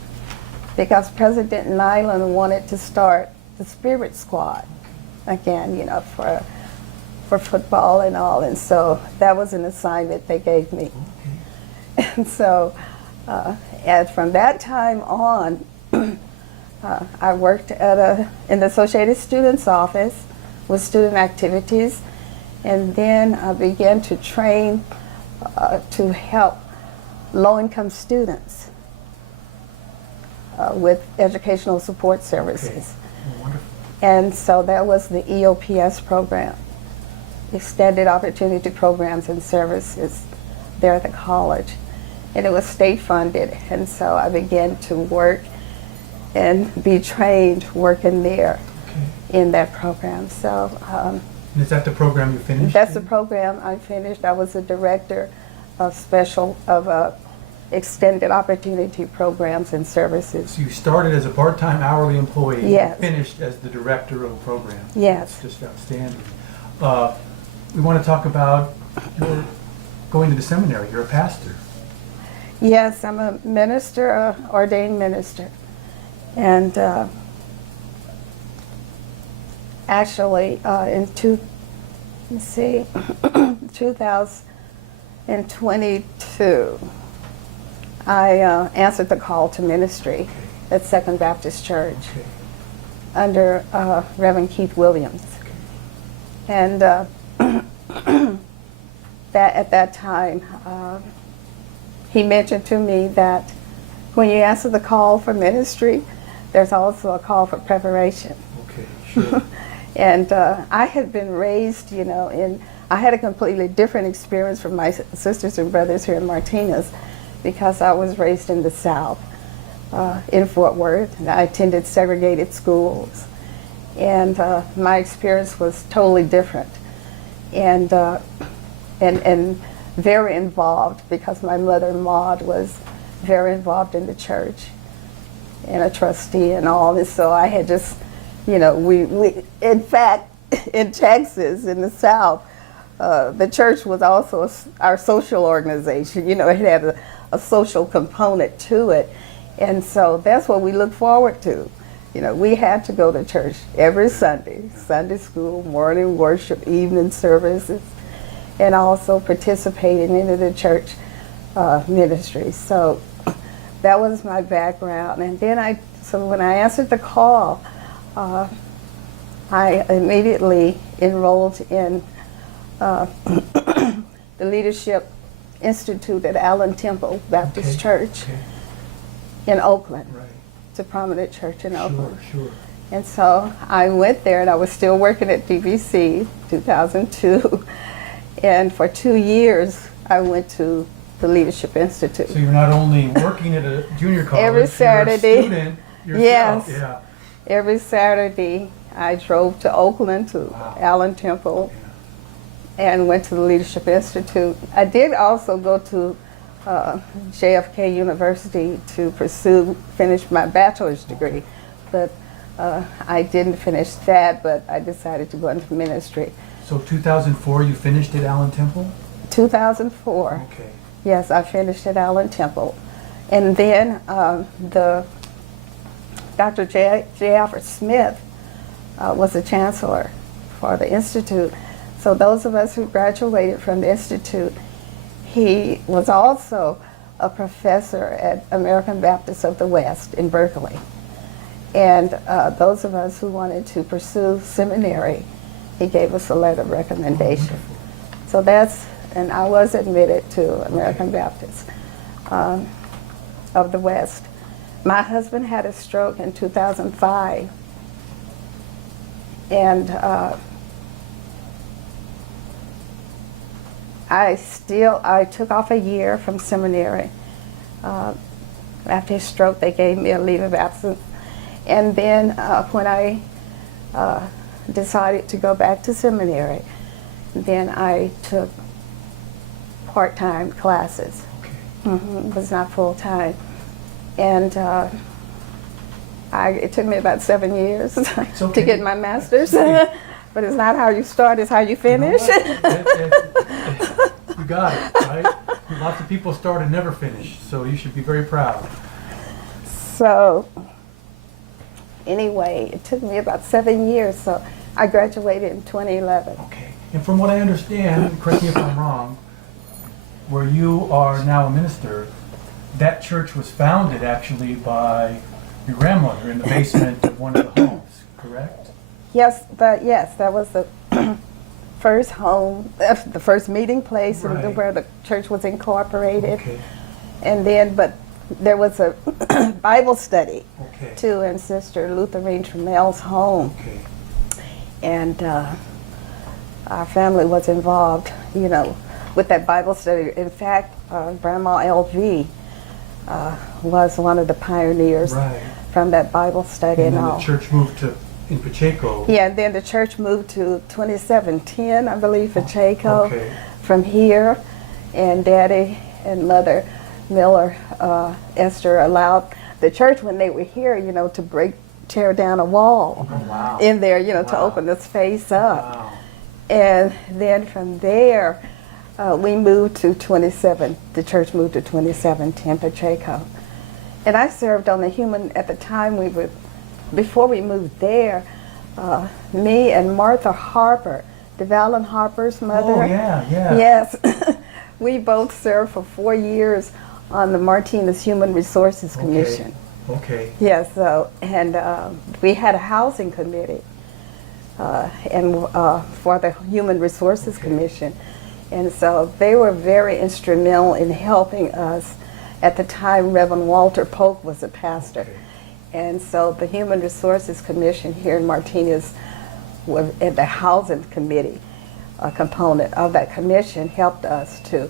because President Nyland wanted to start the Spirit Squad again, you know, for football and all. And so that was an assignment they gave me. Okay. And so and from that time on, I worked in the Associated Students office with student activities, and then I began to train to help low-income students with educational support services. Okay. Oh, wonderful. And so that was the EOPS program, Extended Opportunity Programs and Services, there at the college. And it was state funded, and so I began to work and be trained working there in that program. So And is that the program you finished? that's the program I finished. I was the director of Extended Opportunity Programs and Services. So you started as a part-time hourly employee, Yes. and finished as the director of a program. Yes. That's just outstanding. We want to talk about your going to the seminary. You're a pastor. Yes, I'm a minister, ordained minister. And actually, in 2022, I answered the call to ministry at Second Baptist Church Okay. under Reverend Keith Williams. And that at that time, he mentioned to me that when you answer the call for ministry, there's also a call for preparation. Okay, sure. And I had been raised, you know, I had a completely different experience from my sisters and brothers here in Martinez, because I was raised in the South, in Fort Worth, and I attended segregated schools. And my experience was totally different. And very involved, because my mother, Maud, was very involved in the church and a trustee and all. And so I had just, you know, we in fact, in Texas, in the South, the church was also our social organization. You know, it had a social component to it. And so that's what we look forward to. You know, we had to go to church every Sunday, Sunday school, morning worship, evening services, and also participating in the church ministry. So that was my background. And then so when I answered the call, I immediately enrolled in the Leadership Institute at Allen Temple Baptist Church in Oakland. Right. It's a prominent church in Oakland. Sure. And so I went there, and I was still working at DVC, 2002. And for 2 years, I went to the Leadership Institute. So you're not only working at a junior college, Every Saturday. you're a student yourself. Yes. Yeah. Every Saturday, I drove to Oakland, to Allen Temple, and went to the Leadership Institute. I did also go to JFK University to finish my bachelor's degree, but I didn't finish that, but I decided to go into ministry. So 2004, you finished at Allen Temple? 2004. Okay. Yes, I finished at Allen Temple. And then Dr. J. Alfred Smith was the chancellor for the Institute. So those of us who graduated from the Institute, he was also a professor at American Baptist of the West in Berkeley. And those of us who wanted to pursue seminary, he gave us a letter of recommendation. So and I was admitted to American Baptist of the West. My husband had a stroke in 2005, and I took off a year from seminary. After his stroke, they gave me a leave of absence. And then when I decided to go back to seminary. Then I took part-time classes. Okay. It was not full-time. And it took me about 7 years okay. to get my master's. But it's not how you start, it's how you finish. You got it, right? Lots of people start and never finish, so you should be very proud. So anyway, it took me about 7 years, so I graduated in 2011. Okay. And from what I understand, correct me if I'm wrong, where you are now a minister, that church was founded actually by your grandmother in the basement of one of the homes, correct? Yes, that was the first home, the first meeting place Right. where the church was incorporated. Okay. And then, but there was a Bible study Okay. too in Sister Lutherine Tramel's home. Okay. And our family was involved, with that Bible study. In fact, Grandma LV was one of the pioneers Right. from that Bible study And and then all. the church moved to in Pacheco. Yeah, and then the church moved to 2710, I believe, Pacheco, Okay. from here. And Daddy and Mother Miller, Esther, allowed the church when they were here, to tear down a wall Oh, wow. in there, to Wow. open the space up. Wow. And then from there, we moved to the church moved to 2710 Pacheco. And I served on the at the time before we moved there, me and Martha Harper, DeValin Harper's mother. Oh, yeah. Yes. We both served for 4 years on the Martinez Human Resources Commission. Okay. Yes, and we had a housing committee for the Human Resources Commission. And so they were very instrumental in helping us. At the time, Reverend Walter Polk was a pastor. Okay. And so the Human Resources Commission here in Martinez, at the housing committee, a component of that commission, helped us to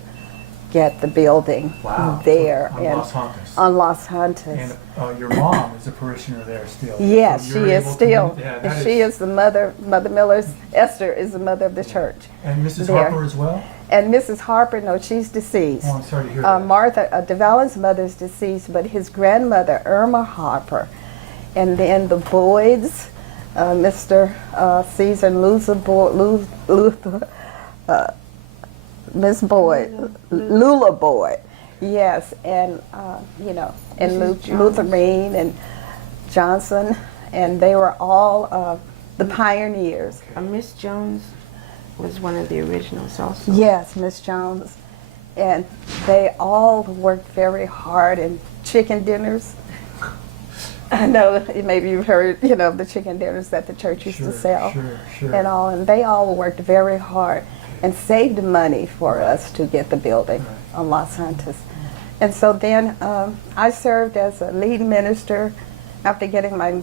get the building Wow. there. On Los Hontes. On Los Hontes. And your mom is a parishioner there still. Yes, So she you're is able to- still. yeah, And that she is the Mother Miller's, Esther is the mother of the church. And Mrs. there. Harper as well? And Mrs. Harper, no, she's deceased. Oh, I'm sorry to hear that. Martha, DeValin's mother's deceased, but his grandmother, Irma Harper, and then the Boyds, Mr. Caesar Luther, Miss Boyd, Lula Boyd, yes, and and Mrs. Lutherine and Johnson, and they were all the pioneers. Miss Jones was one of the originals also. Yes, Miss Jones, and they all worked very hard in chicken dinners. I know maybe you've heard, the chicken dinners that the church used to sell Sure. and all, and they all worked very hard and saved money for us to get the building Right. on Los Santos. And so then I served as a lead minister after getting my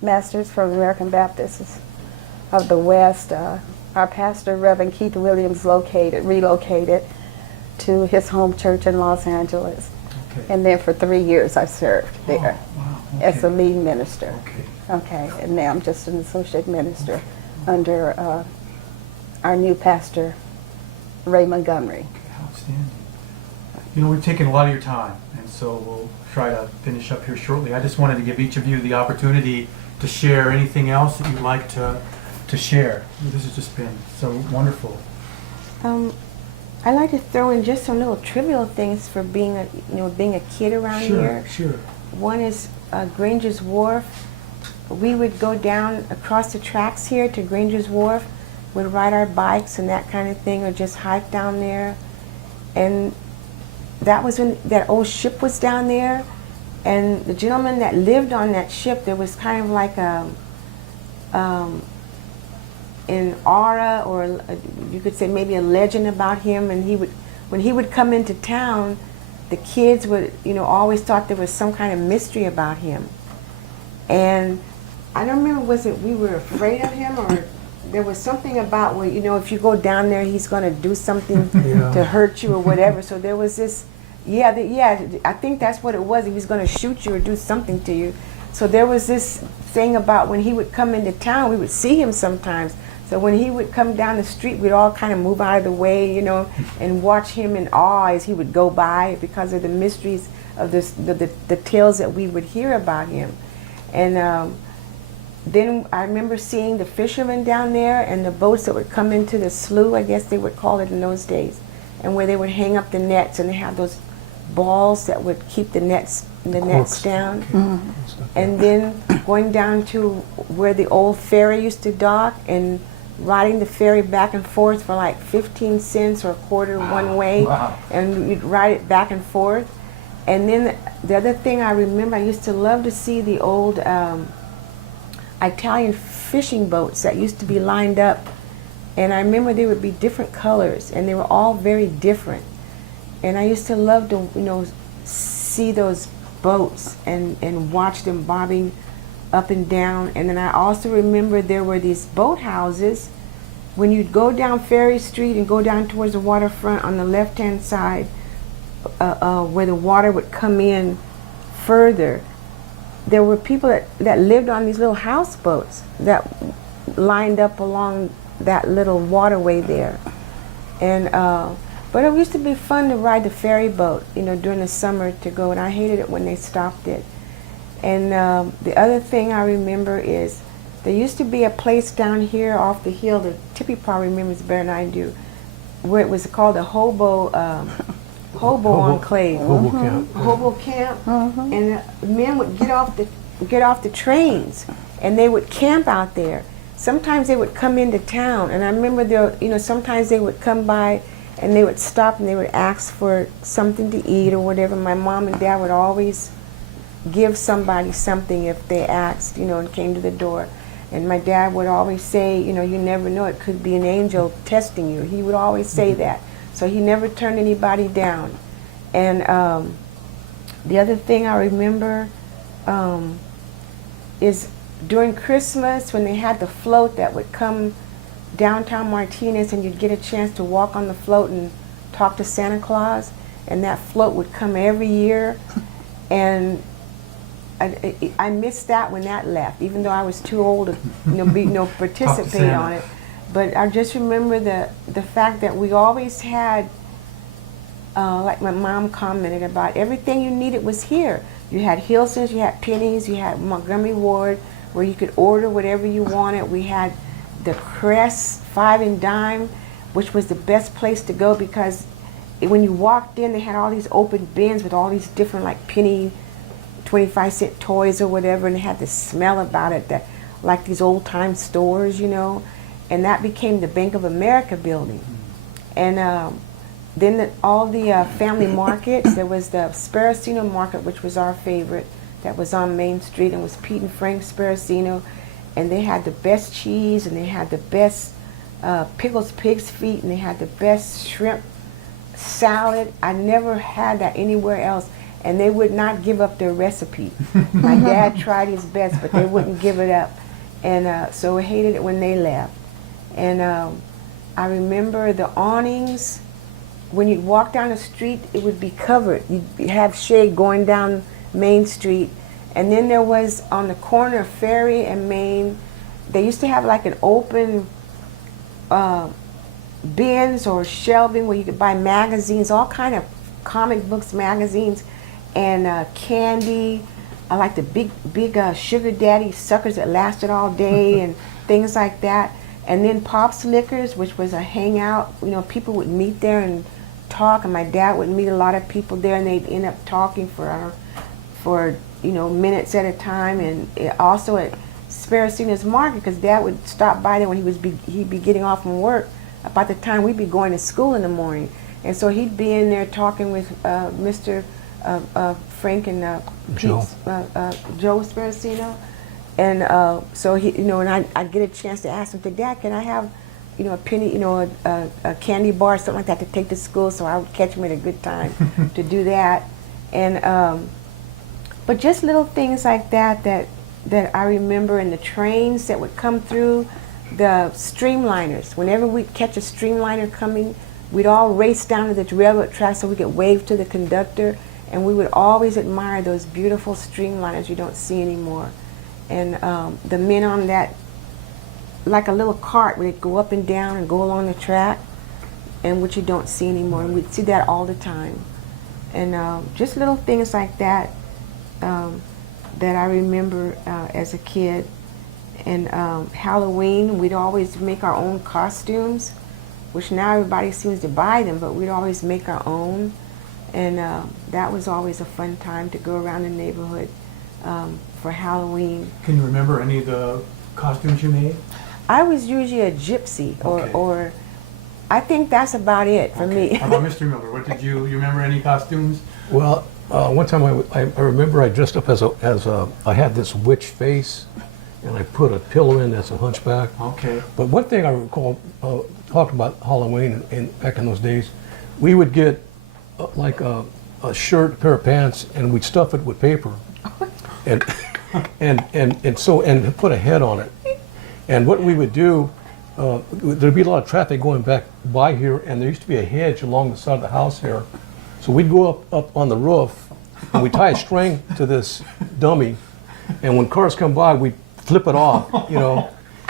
master's from American Baptists of the West. Our pastor, Reverend Keith Williams, relocated to his home church in Los Angeles. Okay. And then for 3 years I served there Oh, wow. as a Okay. lead minister. Okay. Okay, and now I'm just an associate minister under our new pastor, Ray Montgomery. Okay, outstanding. We've taken a lot of your time, and so we'll try to finish up here shortly. I just wanted to give each of you the opportunity to share anything else that you'd like to share. This has just been so wonderful. I like to throw in just some little trivial things for being a kid around here. Sure. One is Granger's Wharf. We would go down across the tracks here to Granger's Wharf. We'd ride our bikes and that kind of thing, or just hike down there. And that was when that old ship was down there. And the gentleman that lived on that ship, there was kind of like an aura, or you could say maybe a legend about him. And when he would come into town, the kids would, always thought there was some kind of mystery about him. And I don't remember, was it we were afraid of him, or there was something about, well, if you go down there, he's going to do something Yeah. to hurt you or whatever. So there was this, I think that's what it was. He was going to shoot you or do something to you. So there was this thing about when he would come into town, we would see him sometimes. So when he would come down the street, we'd all kind of move out of the way, you know, and watch him in awe as he would go by because of the mysteries of the tales that we would hear about him. And then I remember seeing the fishermen down there and the boats that would come into the slough, I guess they would call it in those days, and where they would hang up the nets, and they have those balls that would keep the nets down. And then going down to where the old ferry used to dock and riding the ferry back and forth for like 15 cents or a quarter one way. Wow. And you'd ride it back and forth. And then the other thing I remember, I used to love to see the old Italian fishing boats that used to be lined up. And I remember there would be different colors, and they were all very different. And I used to love to, you know, see those boats and watch them bobbing up and down. And then I also remember there were these boathouses. When you'd go down Ferry Street and go down towards the waterfront on the left-hand side, where the water would come in further, there were people that lived on these little houseboats that lined up along that little waterway there. And but it used to be fun to ride the ferry boat, you know, during the summer to go, and I hated it when they stopped it. And the other thing I remember is there used to be a place down here off the hill that Tippy probably remembers better than I do, where it was called the Hobo Enclave. Hobo camp. Hobo camp, and men would get off the trains, and they would camp out there. Sometimes they would come into town, and I remember there, you know, sometimes they would come by, and they would stop and they would ask for something to eat or whatever. My mom and dad would always give somebody something if they asked, you know, and came to the door. And my dad would always say, you know, you never know, it could be an angel testing you. He would always say that. So he never turned anybody down. And the other thing I remember is during Christmas when they had the float that would come downtown Martinez, and you'd get a chance to walk on the float and talk to Santa Claus, and that float would come every year. And I missed that when that left, even though I was too old to participate on it. But I just remember the fact that we always had, like my mom commented about, everything you needed was here. You had Hilson's, you had Penny's, you had Montgomery Ward, where you could order whatever you wanted. We had the Crest 5 and Dime, which was the best place to go because when you walked in, they had all these open bins with all these different like penny 25-cent toys or whatever, and it had this smell about it that like these old-time stores, you know. And that became the Bank of America building. And then all the family markets. There was the Sparacino Market, which was our favorite, that was on Main Street, and was Pete and Frank Sparacino. And they had the best cheese, and they had the best pickled pig's feet, and they had the best shrimp salad. I never had that anywhere else. And they would not give up their recipe. My dad tried his best, but they wouldn't give it up. And so I hated it when they left. And I remember the awnings. When you'd walk down the street, it would be covered. You'd have shade going down Main Street. And then there was, on the corner of Ferry and Main, they used to have like an open bins or shelving where you could buy magazines, all kind of comic books, magazines, and candy, like the big sugar daddy suckers that lasted all day and things like that. And then Pop's Liquors, which was a hangout. You know, people would meet there and talk, and my dad would meet a lot of people there, and they'd end up talking for you know, minutes at a time. And also at Sparacino's Market, because Dad would stop by there when he'd be getting off from work about the time we'd be going to school in the morning. And so he'd be in there talking with Mr. Frank and Joe. Joe Sparacino. And so he, you know, and I'd get a chance to ask him, Dad, can I have, you know, a penny, you know, a candy bar, something like that, to take to school? So I would catch him at a good time to do that. And but just little things like that I remember. And the trains that would come through, the streamliners. Whenever we'd catch a streamliner coming, we'd all race down to the railroad track so we could wave to the conductor. and we would always admire those beautiful streamliners you don't see anymore. And the men on that, like a little cart, where they'd go up and down and go along the track, and which you don't see anymore. And we'd see that all the time. And just little things like that that I remember as a kid. And Halloween, we'd always make our own costumes, which now everybody seems to buy them, but we'd always make our own. And that was always a fun time to go around the neighborhood for Halloween. Can you remember any of the costumes you made? I was usually a gypsy, or I think that's about it for me. How about Mr. Miller? What did you remember any costumes? Well, one time I remember I dressed up as I had this witch face, and I put a pillow in as a hunchback. Okay. But one thing I recall talking about Halloween and back in those days, we would get like a shirt, a pair of pants, and we'd stuff it with paper, and and put a head on it. And what we would do, there'd be a lot of traffic going back by here, and there used to be a hedge along the side of the house here. So we'd go up on the roof, and we'd tie a string to this dummy, and when cars come by, we'd flip it off, you know,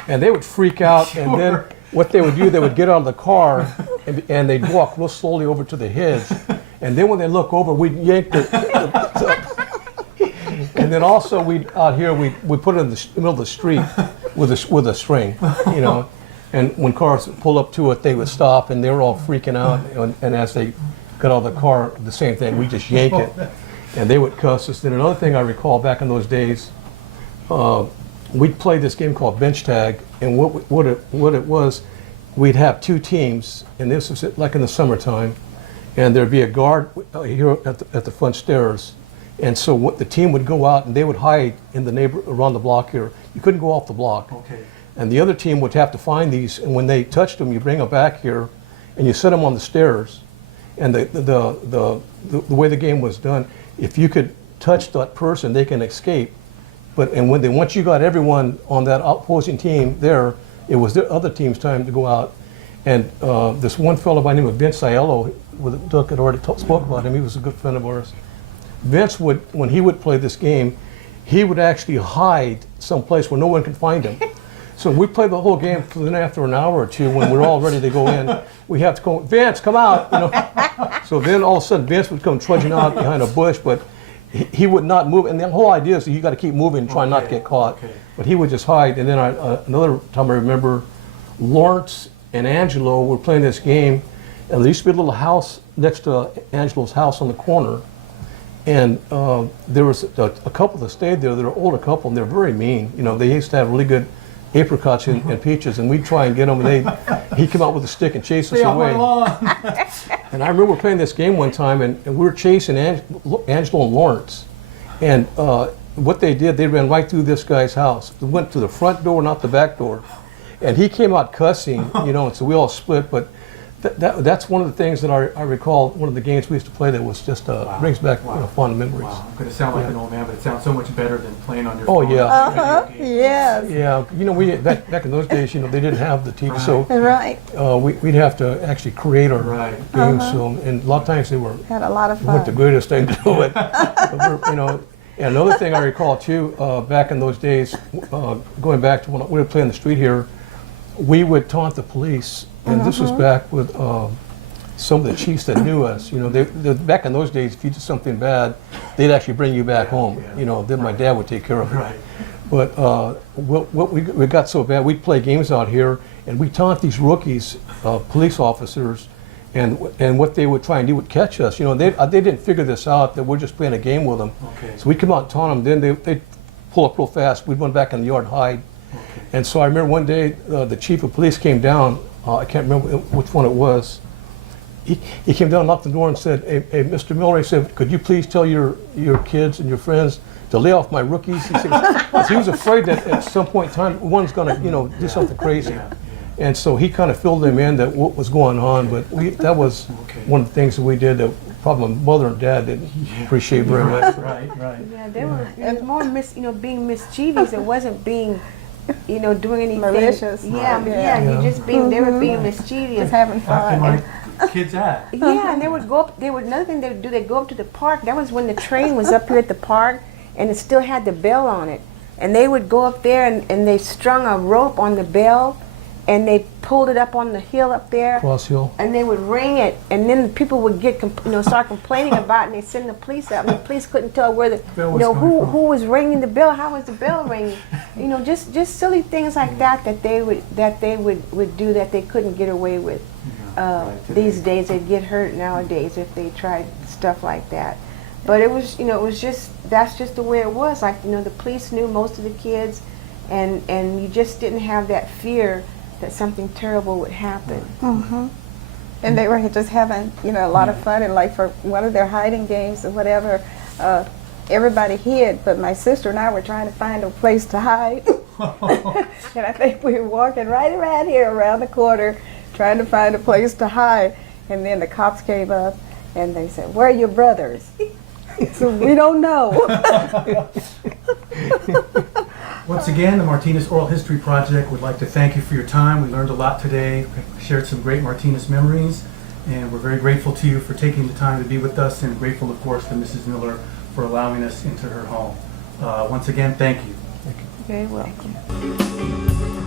and they would freak out. And then what they would do, they would get out of the car, and they'd walk real slowly over to the hedge, and then when they look over, we'd yank and then also we put it in the middle of the street with a string, you know, and when cars pull up to it, they would stop, and they were all freaking out, and as they got out of the car, the same thing, we just yank it, and they would cuss us. Then another thing I recall back in those days, we'd play this game called bench tag, and what it was, we'd have two teams, and this was like in the summertime, and there'd be a guard here at the front stairs, and so what the team would go out and they would hide in the around the block here. You couldn't go off the block. Okay. And the other team would have to find these, and when they touched them, you bring them back here, and you set them on the stairs. And the way the game was done, if you could touch that person, they can escape. Once you got everyone on that opposing team there, it was the other team's time to go out. And this one fellow by the name of Vince Aiello, Doug had already spoke about him, he was a good friend of ours. Vince would, when he would play this game, he would actually hide someplace where no one could find him. So we played the whole game, then after an hour or two, when we're all ready to go in, we have to go, Vince, come out, you know. So then all of a sudden Vince would come trudging out behind a bush, but he would not move. And the whole idea is that you got to keep moving and try not to get caught. Okay. But he would just hide. And then another time I remember, Lawrence and Angelo were playing this game, and there used to be a little house next to Angelo's house on the corner. And there was a couple that stayed there. They're an older couple, and they're very mean. You know, they used to have really good apricots and peaches, and we'd try and get them, and he'd come out with a stick and chase us away. And I remember playing this game one time, and we were chasing Angelo and Lawrence. And what they did, they ran right through this guy's house. They went to the front door, not the back door. And he came out cussing, you know, and so we all split. But that's one of the things that I recall, one of the games we used to play that was just brings back fond memories. Wow, I'm going to sound like an old man, but it sounds so much better than playing on your phone. Oh, yeah. Yes. Yeah, you know, we back in those days, you know, they didn't have the TV, so Right. We'd have to actually create our games. So, and a lot of times they had a lot of fun. weren't the greatest thing to do it. But you know, and another thing I recall too, back in those days, going back to when we were playing the street here, we would taunt the police. And this was back with some of the chiefs that knew us. You know, back in those days, if you did something bad, they'd actually bring you back home. You know, then my dad would take care of it. Right. But what we got so bad, we'd play games out here, and we taunt these rookies, police officers, and what they would try and do would catch us. You know, they didn't figure this out, that we're just playing a game with them. Okay. So we'd come out and taunt them, then they'd pull up real fast. We'd run back in the yard and hide. Okay. And so I remember one day, the chief of police came down. I can't remember which one it was. He came down, knocked the door, and said, "Hey, Mr. Miller," he said, "could you please tell your kids and your friends to lay off my rookies?" He said, 'cause he was afraid that at some point in time, one's going to, do something crazy. And so he kind of filled them in that what was going on. But that was one of the things that we did that probably my mother and dad didn't appreciate very much. Right. Yeah, it was more being mischievous. It wasn't being, doing anything malicious. Yeah, you just they were being mischievous. Just having fun. kids at? Yeah, and they would go up. They would another thing they would do. They'd go up to the park. That was when the train was up here at the park, and it still had the bell on it. And they would go up there and they strung a rope on the bell, and they pulled it up on the hill up there. Cross Hill. And they would ring it, and then people would get start complaining about it, and they send the police out. And the police couldn't tell where the Bell was coming from. who was ringing the bell. How was the bell ringing? Just silly things like that they would do that they couldn't get away with. Right, today. These days they'd get hurt nowadays if they tried stuff like that. But it was that's just the way it was. Like the police knew most of the kids, and you just didn't have that fear that something terrible would happen. Hmm. And they were just having, a lot of fun. And like for one of their hiding games or whatever, everybody hid, but my sister and I were trying to find a place to hide. And I think we were walking right around here, around the corner, trying to find a place to hide. And then the cops came up and they said, "Where are your brothers?" So we don't know. Once again, the Martinez Oral History Project would like to thank you for your time. We learned a lot today, shared some great Martinez memories, and we're very grateful to you for taking the time to be with us, and grateful, of course, to Mrs. Miller for allowing us into her home. Once again, thank you. Very welcome.